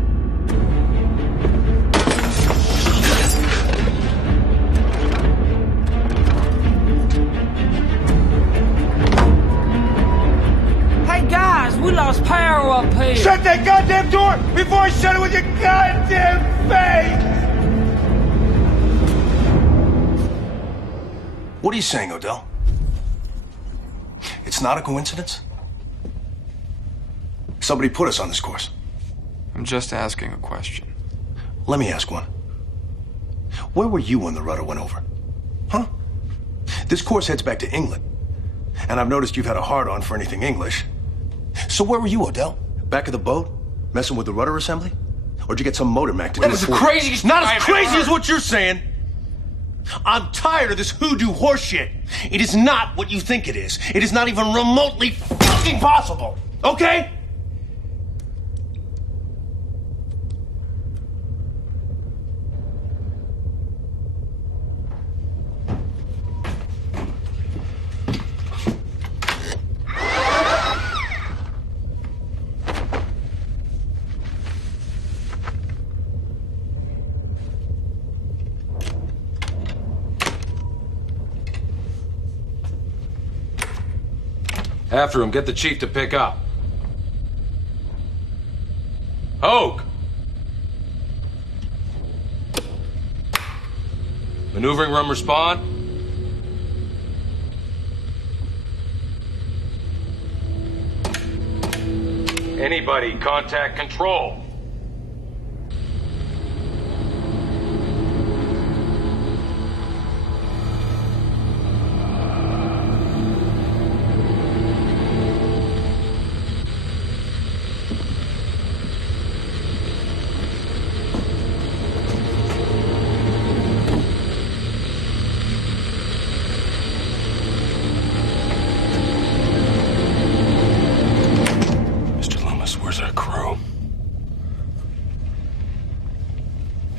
Hey guys, we lost power up here. Shut that goddamn door before I shut it with your goddamn face! What are you saying, Odell? It's not a coincidence? Somebody put us on this course. I'm just asking a question. Let me ask one. Where were you when the rudder went over? Huh? This course heads back to England. And I've noticed you've had a hard-on for anything English. So where were you, Odell? Back of the boat? Messing with the rudder assembly? Or did you get some motor mech to do That it is the for you? craziest Not thing as I've crazy ever as what you're saying! I'm tired of this hoodoo horseshit. It is not what you think it is. It is not even remotely fucking possible. Okay? After him, get the chief to pick up. Hogue! Maneuvering room respond. Anybody, contact control. Where's our crew?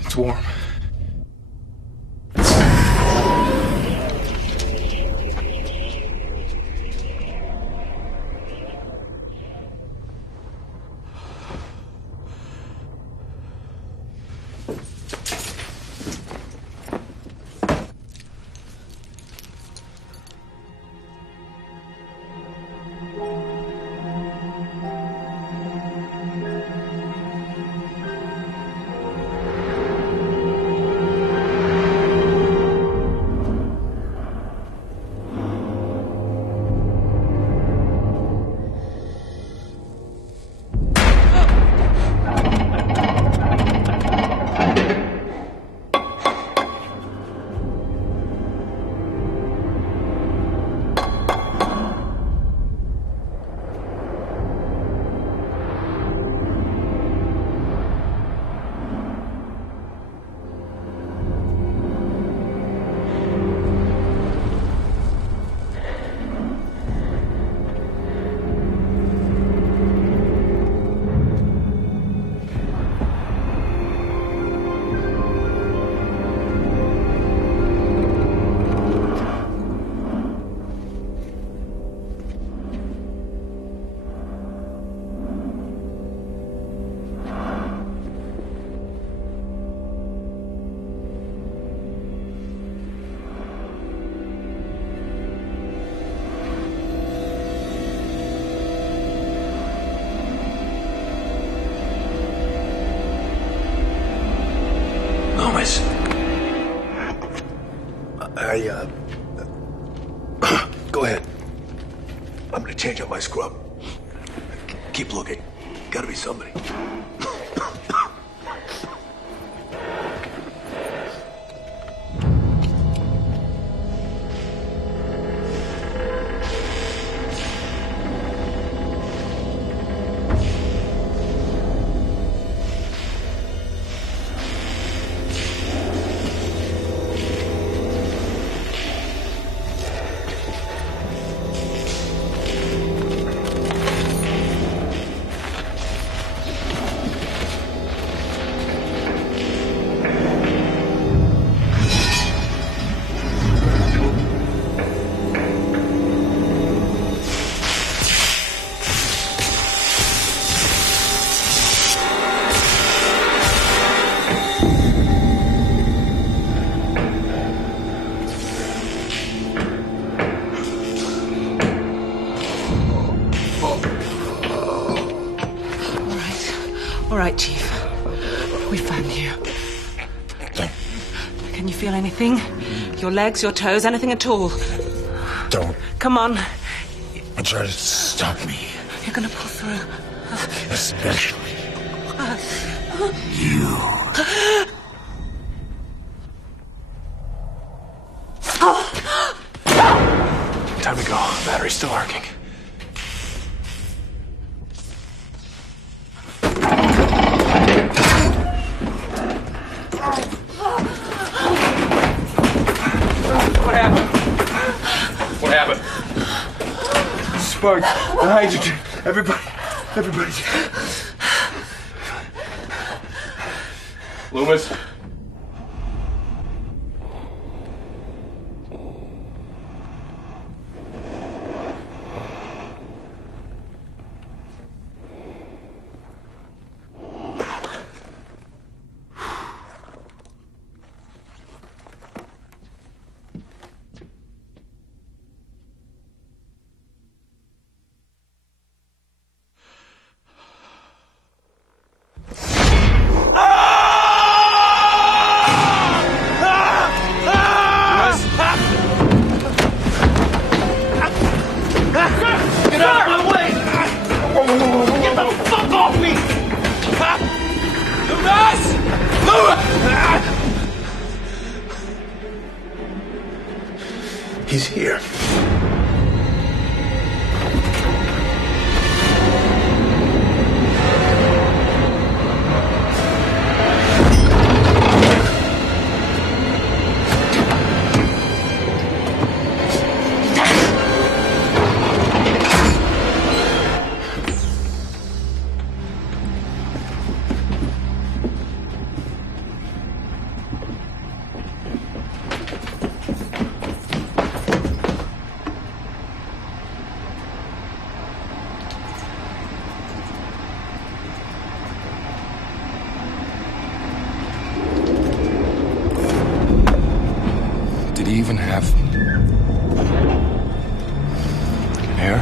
It's warm. Go ahead. I'm gonna change out my scrub. Keep looking. Gotta be somebody. All right, Chief. We found you. Can you feel anything? Your legs, your toes, anything at all? Don't. Come on. Try to stop me. You're gonna pull through. Especially you. Time to go. Battery's still working. What happened? Spark, the hydrogen. Everybody's. Loomis? Get out of my way! Get the fuck off me! Lucas! He's here. Did he even have hair?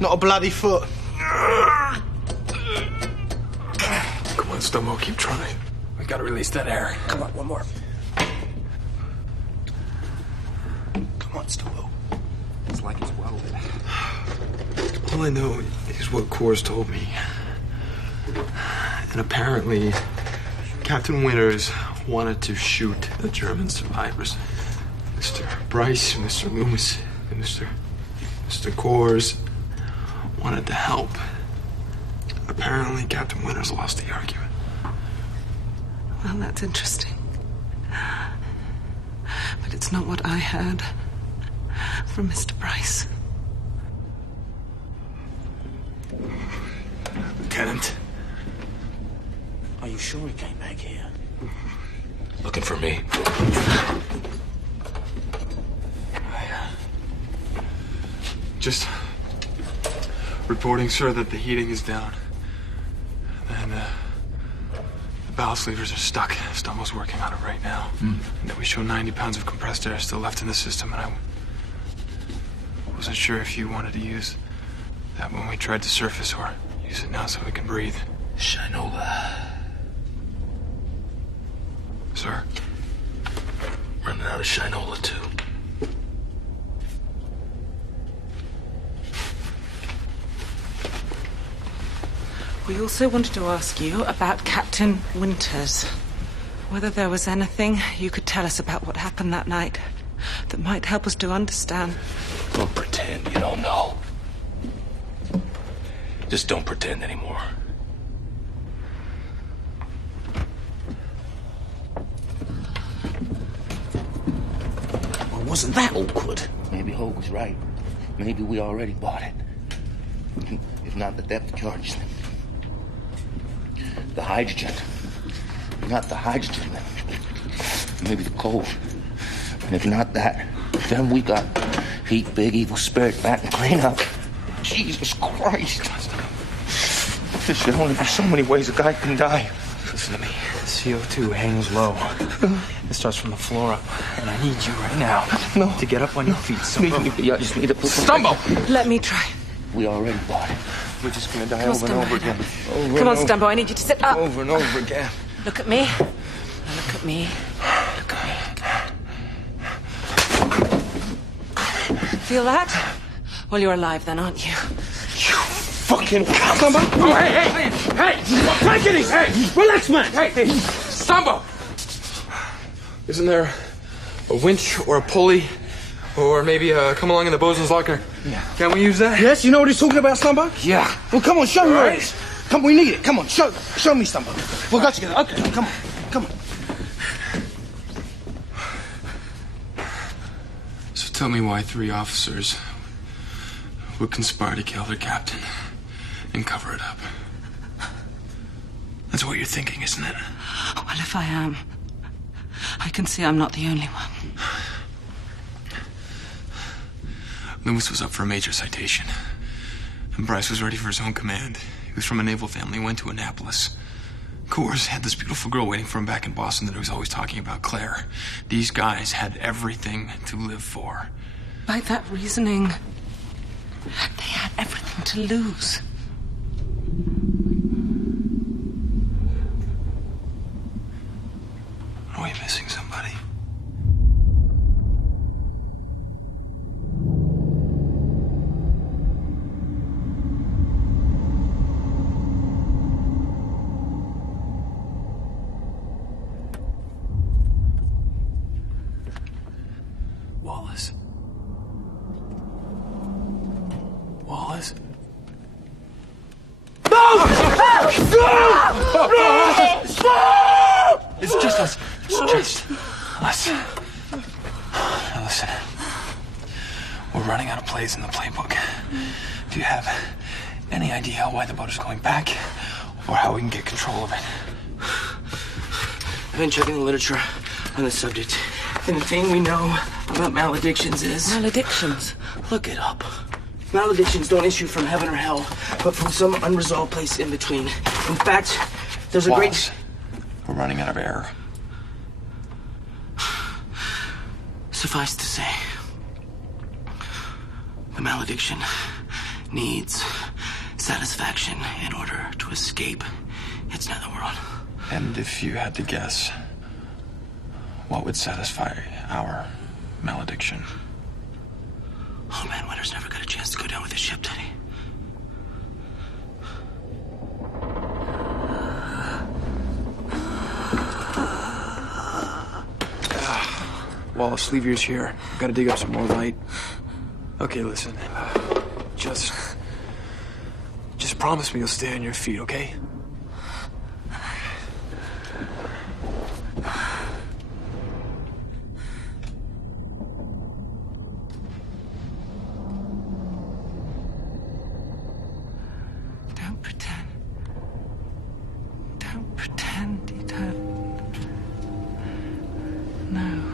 Not a bloody foot. Come on, Stumbo, keep trying. We gotta release that air. Come on, one more. Come on, Stumbo. It's like it's welded. All I know is what Coors told me. And apparently, Captain Winters wanted to shoot the German survivors. Mr. Bryce, Mr. Loomis, and Mr. Coors wanted to help. Apparently, Captain Winters lost the argument. Well, that's interesting. But it's not what I heard from Mr. Bryce. Lieutenant. Are you sure he came back here? Looking for me. Just reporting, sir, that the heating is down. And the valve levers are stuck. Stumbo's working on it right now. And that we show 90 pounds of compressed air still left in the system, and I wasn't sure if you wanted to use that when we tried to surface or use it now so we can breathe. Shinola. Sir? Running out of Shinola, too. We also wanted to ask you about Captain Winters. Whether there was anything you could tell us about what happened that night that might help us to understand. Don't pretend you don't know. Just don't pretend anymore. Well, wasn't that awkward? Maybe Hogue was right. Maybe we already bought it. If not the depth charges, then the hydrogen. Not the hydrogen, then maybe the cold. And if not that, then we got Pete, Big Evil Spirit back and clean up. Jesus Christ. There should only be so many ways a guy can die. Listen to me. CO2 hangs low. It starts from the floor up. And I need you right now to get up on your feet. I just need to put Stumbo! Let me try. We already bought it. We're just gonna die Come on, over and over again. Come on, Stumbo, I need you to sit up. Over and over again. Look at me. Now look at me. Look at me. Feel that? Well, you're alive then, aren't you? Fucking Stumbo! Oh, hey! Take it easy! Hey! Relax, man! Hey! Stumbo! Isn't there a winch or a pulley? Or maybe come along in the bosun's locker? Yeah. Can we use that? Yes, you know what he's talking about, Stumbo? Yeah. Well, come on, show me where Right. it is. Come, we need it. Come on, show me, Stumbo. We'll go together. Okay, come on. So tell me why 3 officers would conspire to kill their captain and cover it up. That's what you're thinking, isn't it? Well, if I am, I can see I'm not the only one. Loomis was up for a major citation. And Bryce was ready for his own command. He was from a naval family, went to Annapolis. Coors had this beautiful girl waiting for him back in Boston that he was always talking about, Claire. These guys had everything to live for. By that reasoning, they had everything to lose. Are we missing somebody? Wallace. Wallace? No! It's just us. It's just us. Now listen. We're running out of plays in the playbook. Do you have any idea why the boat is going back? Or how we can get control of it? I've been checking the literature on the subject. And the thing we know about maledictions is... Maledictions? Look it up. Maledictions don't issue from heaven or hell, but from some unresolved place in between. In fact, there's a Wallace, we're running out of air. Suffice to say, the malediction needs satisfaction in order to escape its netherworld. And if you had to guess, what would satisfy our malediction? Oh man, Winters never got a chance to go down with his ship, did he? Wallace, leave yours here. I've got to dig up some more light. Okay, listen. Just promise me you'll stay on your feet, okay? Don't pretend. Don't pretend you don't. No.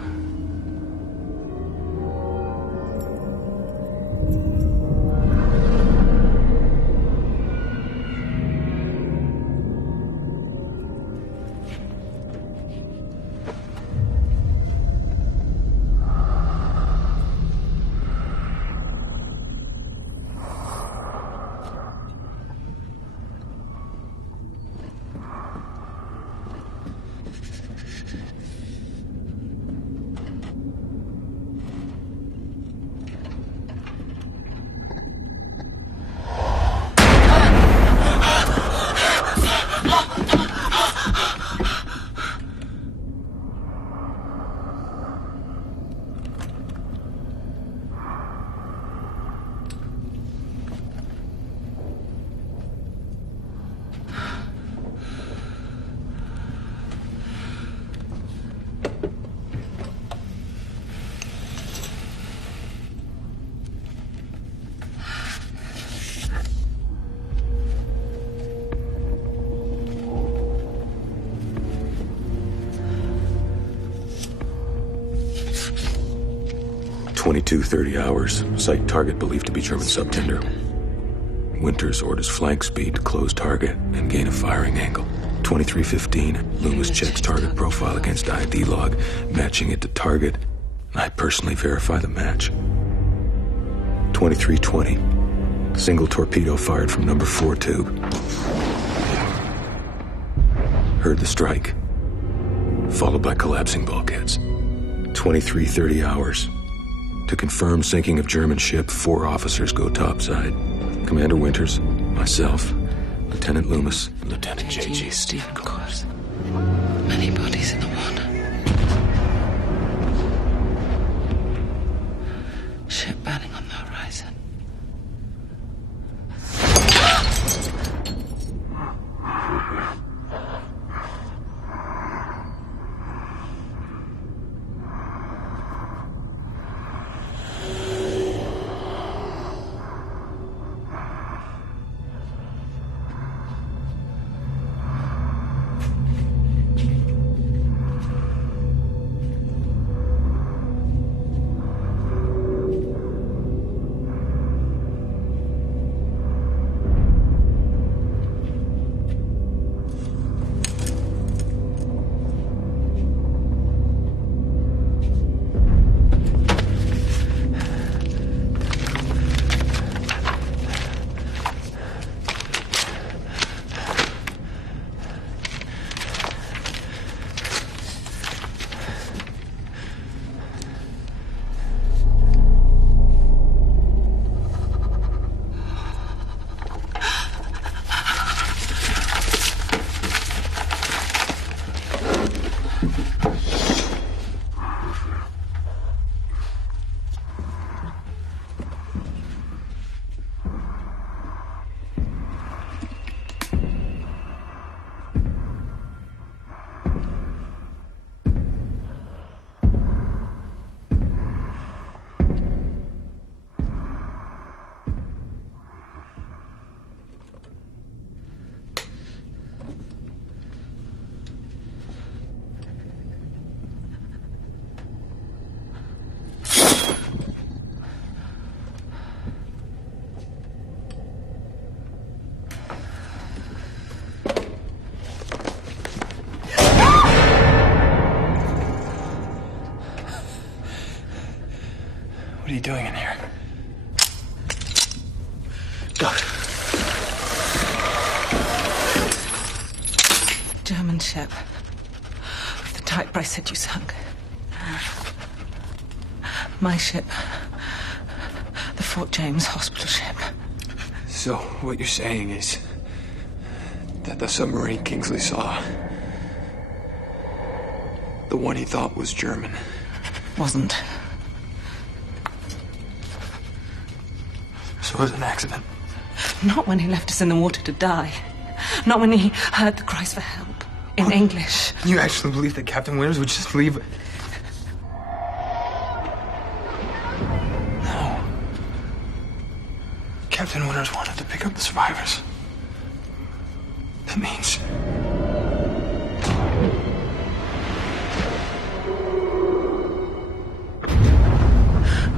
.30 hours. Sight target believed to be German subtender. Winters orders flank speed to close target and gain a firing angle. 23:15. Loomis checks target profile against ID log, matching it to target. I personally verify the match. 23:20. Single torpedo fired from number 4 tube. Heard the strike, followed by collapsing bulkheads. 23:30 hours. To confirm sinking of German ship, 4 officers go topside. Commander Winters, myself, Lieutenant Loomis, and Lieutenant J.G. Stephen Corbs. Many bodies in the water. Ship burning on the horizon. German ship. Of the type Bryce said you sunk. My ship. The Fort James hospital ship. So, what you're saying is that the submarine Kingsley saw, the one he thought was German, wasn't. So it was an accident. Not when he left us in the water to die. Not when he heard the cries for help. In English. You actually believe that Captain Winters would just leave? No. Captain Winters wanted to pick up the survivors. That means...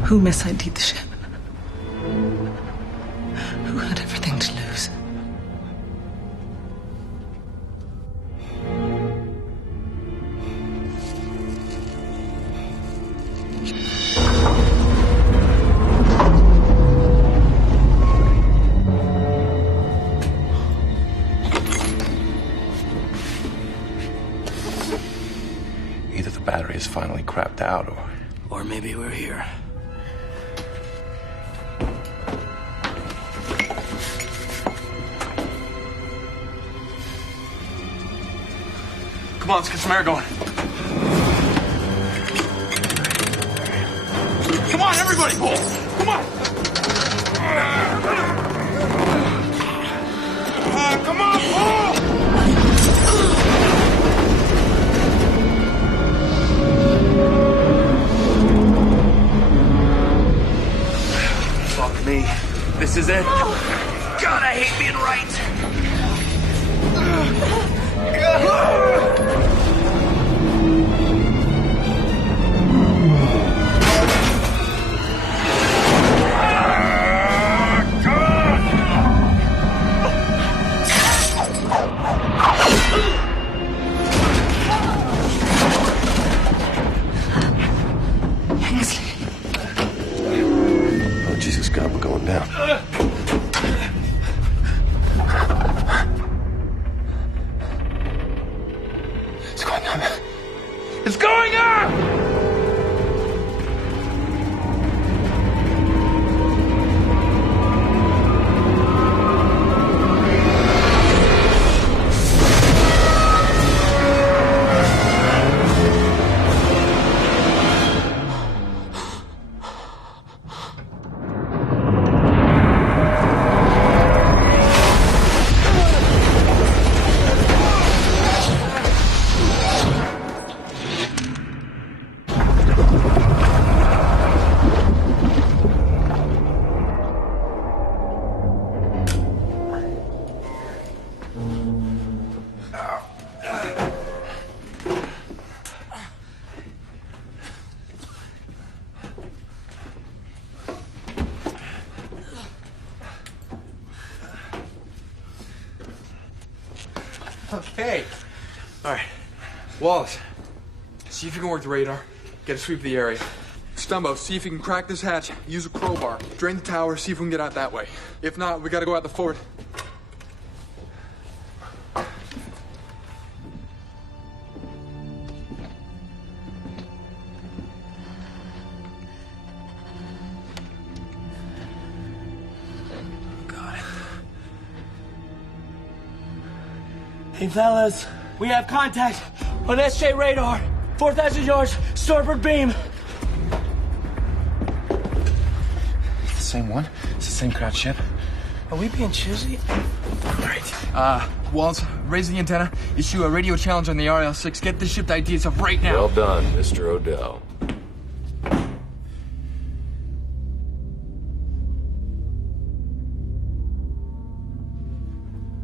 Who mis-ID'd the ship? Who had everything to lose? Either the battery is finally crapped out, Or maybe we're here. Come on, let's get some air going. Come on, everybody, pull! Come on! Come on, pull! Fuck me. This is it. God, I hate being right. Oh, Jesus God, we're going down. It's going up. It's going up! Okay. All right. Wallace, see if you can work the radar. Get a sweep of the area. Stumbo, see if you can crack this hatch. Use a crowbar. Drain the tower, see if we can get out that way. If not, we gotta go out the fort. Hey, fellas, we have contact on SJ radar. 4,000 yards, starboard beam. It's the same one. It's the same crowd ship. Are we being choosy? All right. Wallace, raise the antenna. Issue a radio challenge on the RL-6. Get the ship to ID itself right now. Well done, Mr. Odell.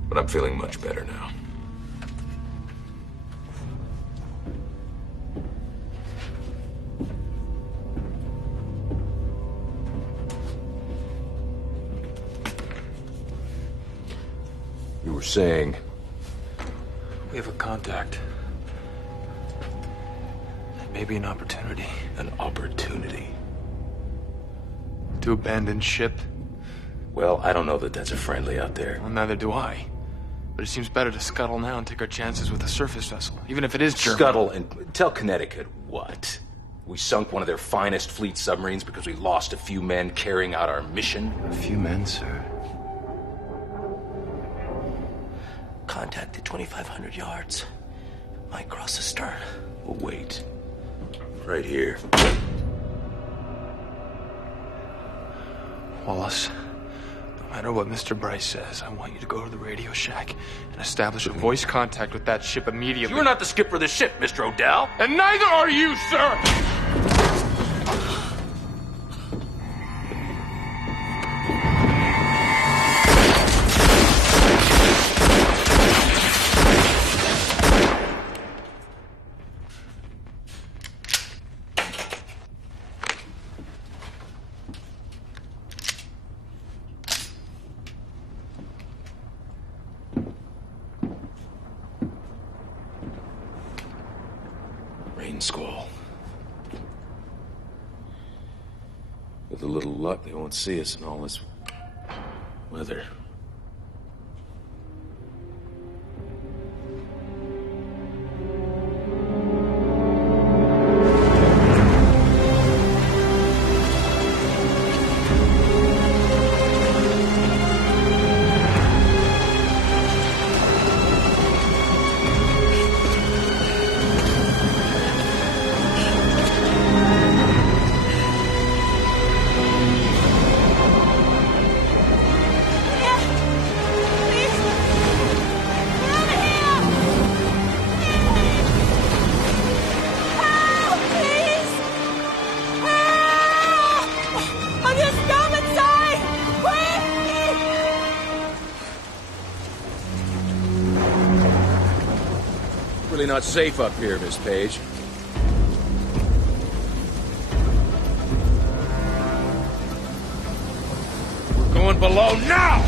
But I'm feeling much better now. You were saying... We have a contact. And maybe an opportunity. An opportunity? To abandon ship Well, I don't know that that's a friendly out there. Well, neither do I. But it seems better to scuttle now and take our chances with a surface vessel, even if it is German. Scuttle and tell Connecticut what? We sunk one of their finest fleet submarines because we lost a few men carrying out our mission? A few men, sir. Contact at 2,500 yards. Might cross the stern. We'll wait. Right here. Wallace, no matter what Mr. Bryce says, I want you to go to the radio shack and establish a voice contact with that ship immediately. You're not the skipper of the ship, Mr. O'Dell. And neither are you, sir! Rain squall. With a little luck, they won't see us in all this weather. Really not safe up here, Miss Page. We're going below now!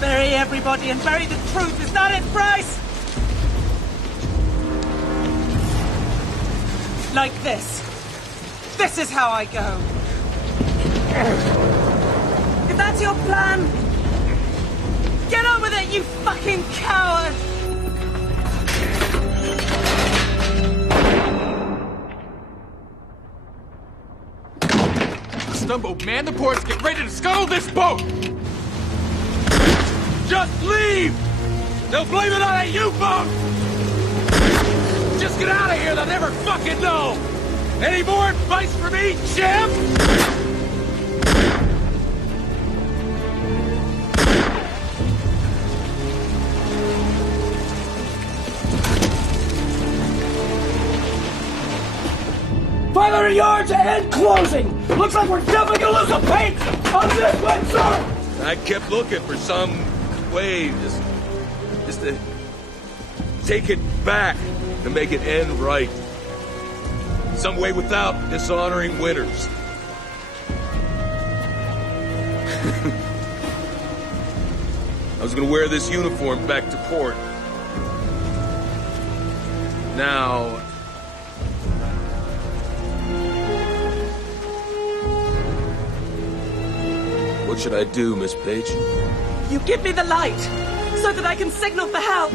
Bury everybody and bury the truth. Is that it, Bryce? Like this. This is how I go. If that's your plan, get on with it, you fucking coward! Stumbo, man the ports, get ready to scuttle this boat! Just leave! They'll blame it on a U-boat! Just get out of here, they'll never fucking know! Any more advice for me, champ? Yards ahead, closing. Looks like we're definitely gonna lose a paint on this one, sir. I kept looking for some way, just to take it back, to make it end right. Some way without dishonoring winners. I was gonna wear this uniform back to port. Now, what should I do, Miss Page? You give me the light, so that I can signal for help.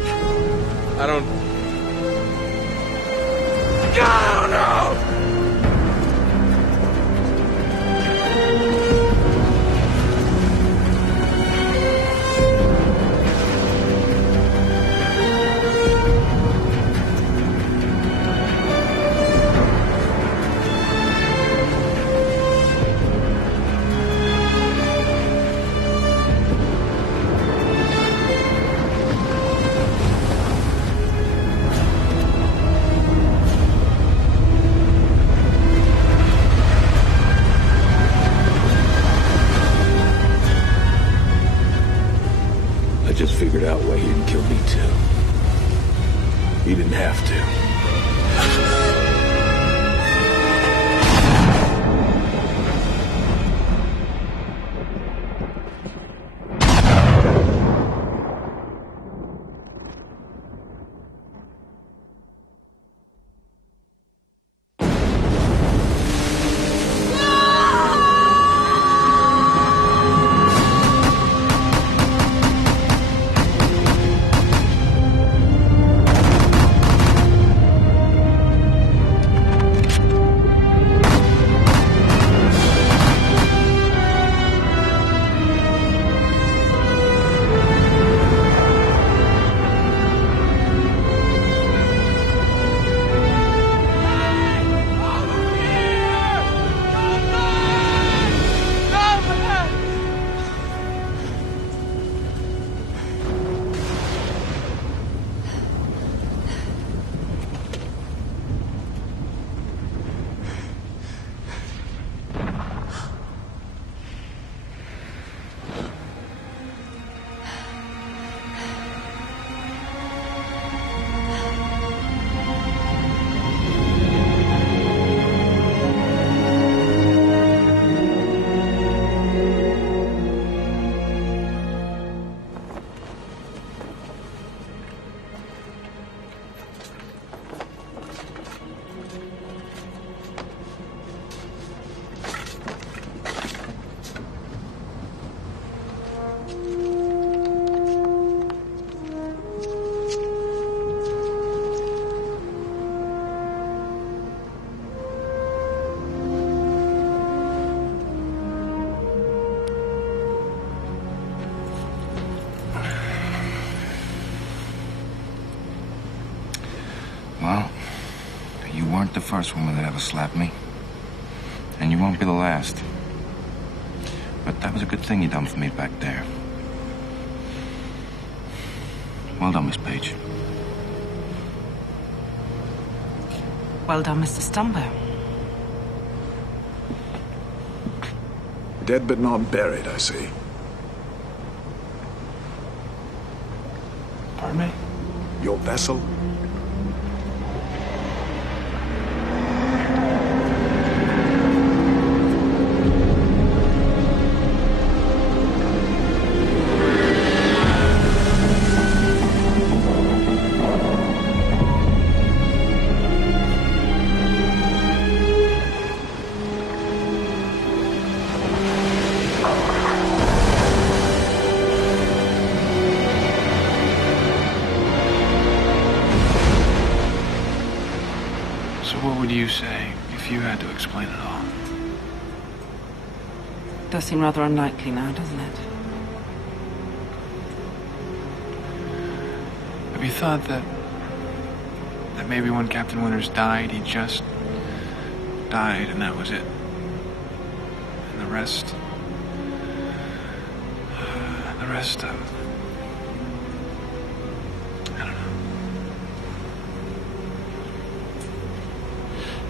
I don't... God, no! I just figured out why he didn't kill me too. He didn't have to. weren't the first woman that ever slapped me. And you won't be the last. But that was a good thing you done for me back there. Well done, Miss Page. Well done, Mr. Stumbo. Dead but not buried, I see. Pardon me? Your vessel? What would you say if you had to explain it all? Does seem rather unlikely now, doesn't it? Have you thought that maybe when Captain Winters died, he just died and that was it? And the rest...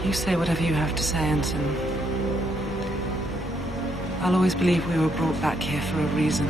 You say whatever you have to say, Ensign. I'll always believe we were brought back here for a reason.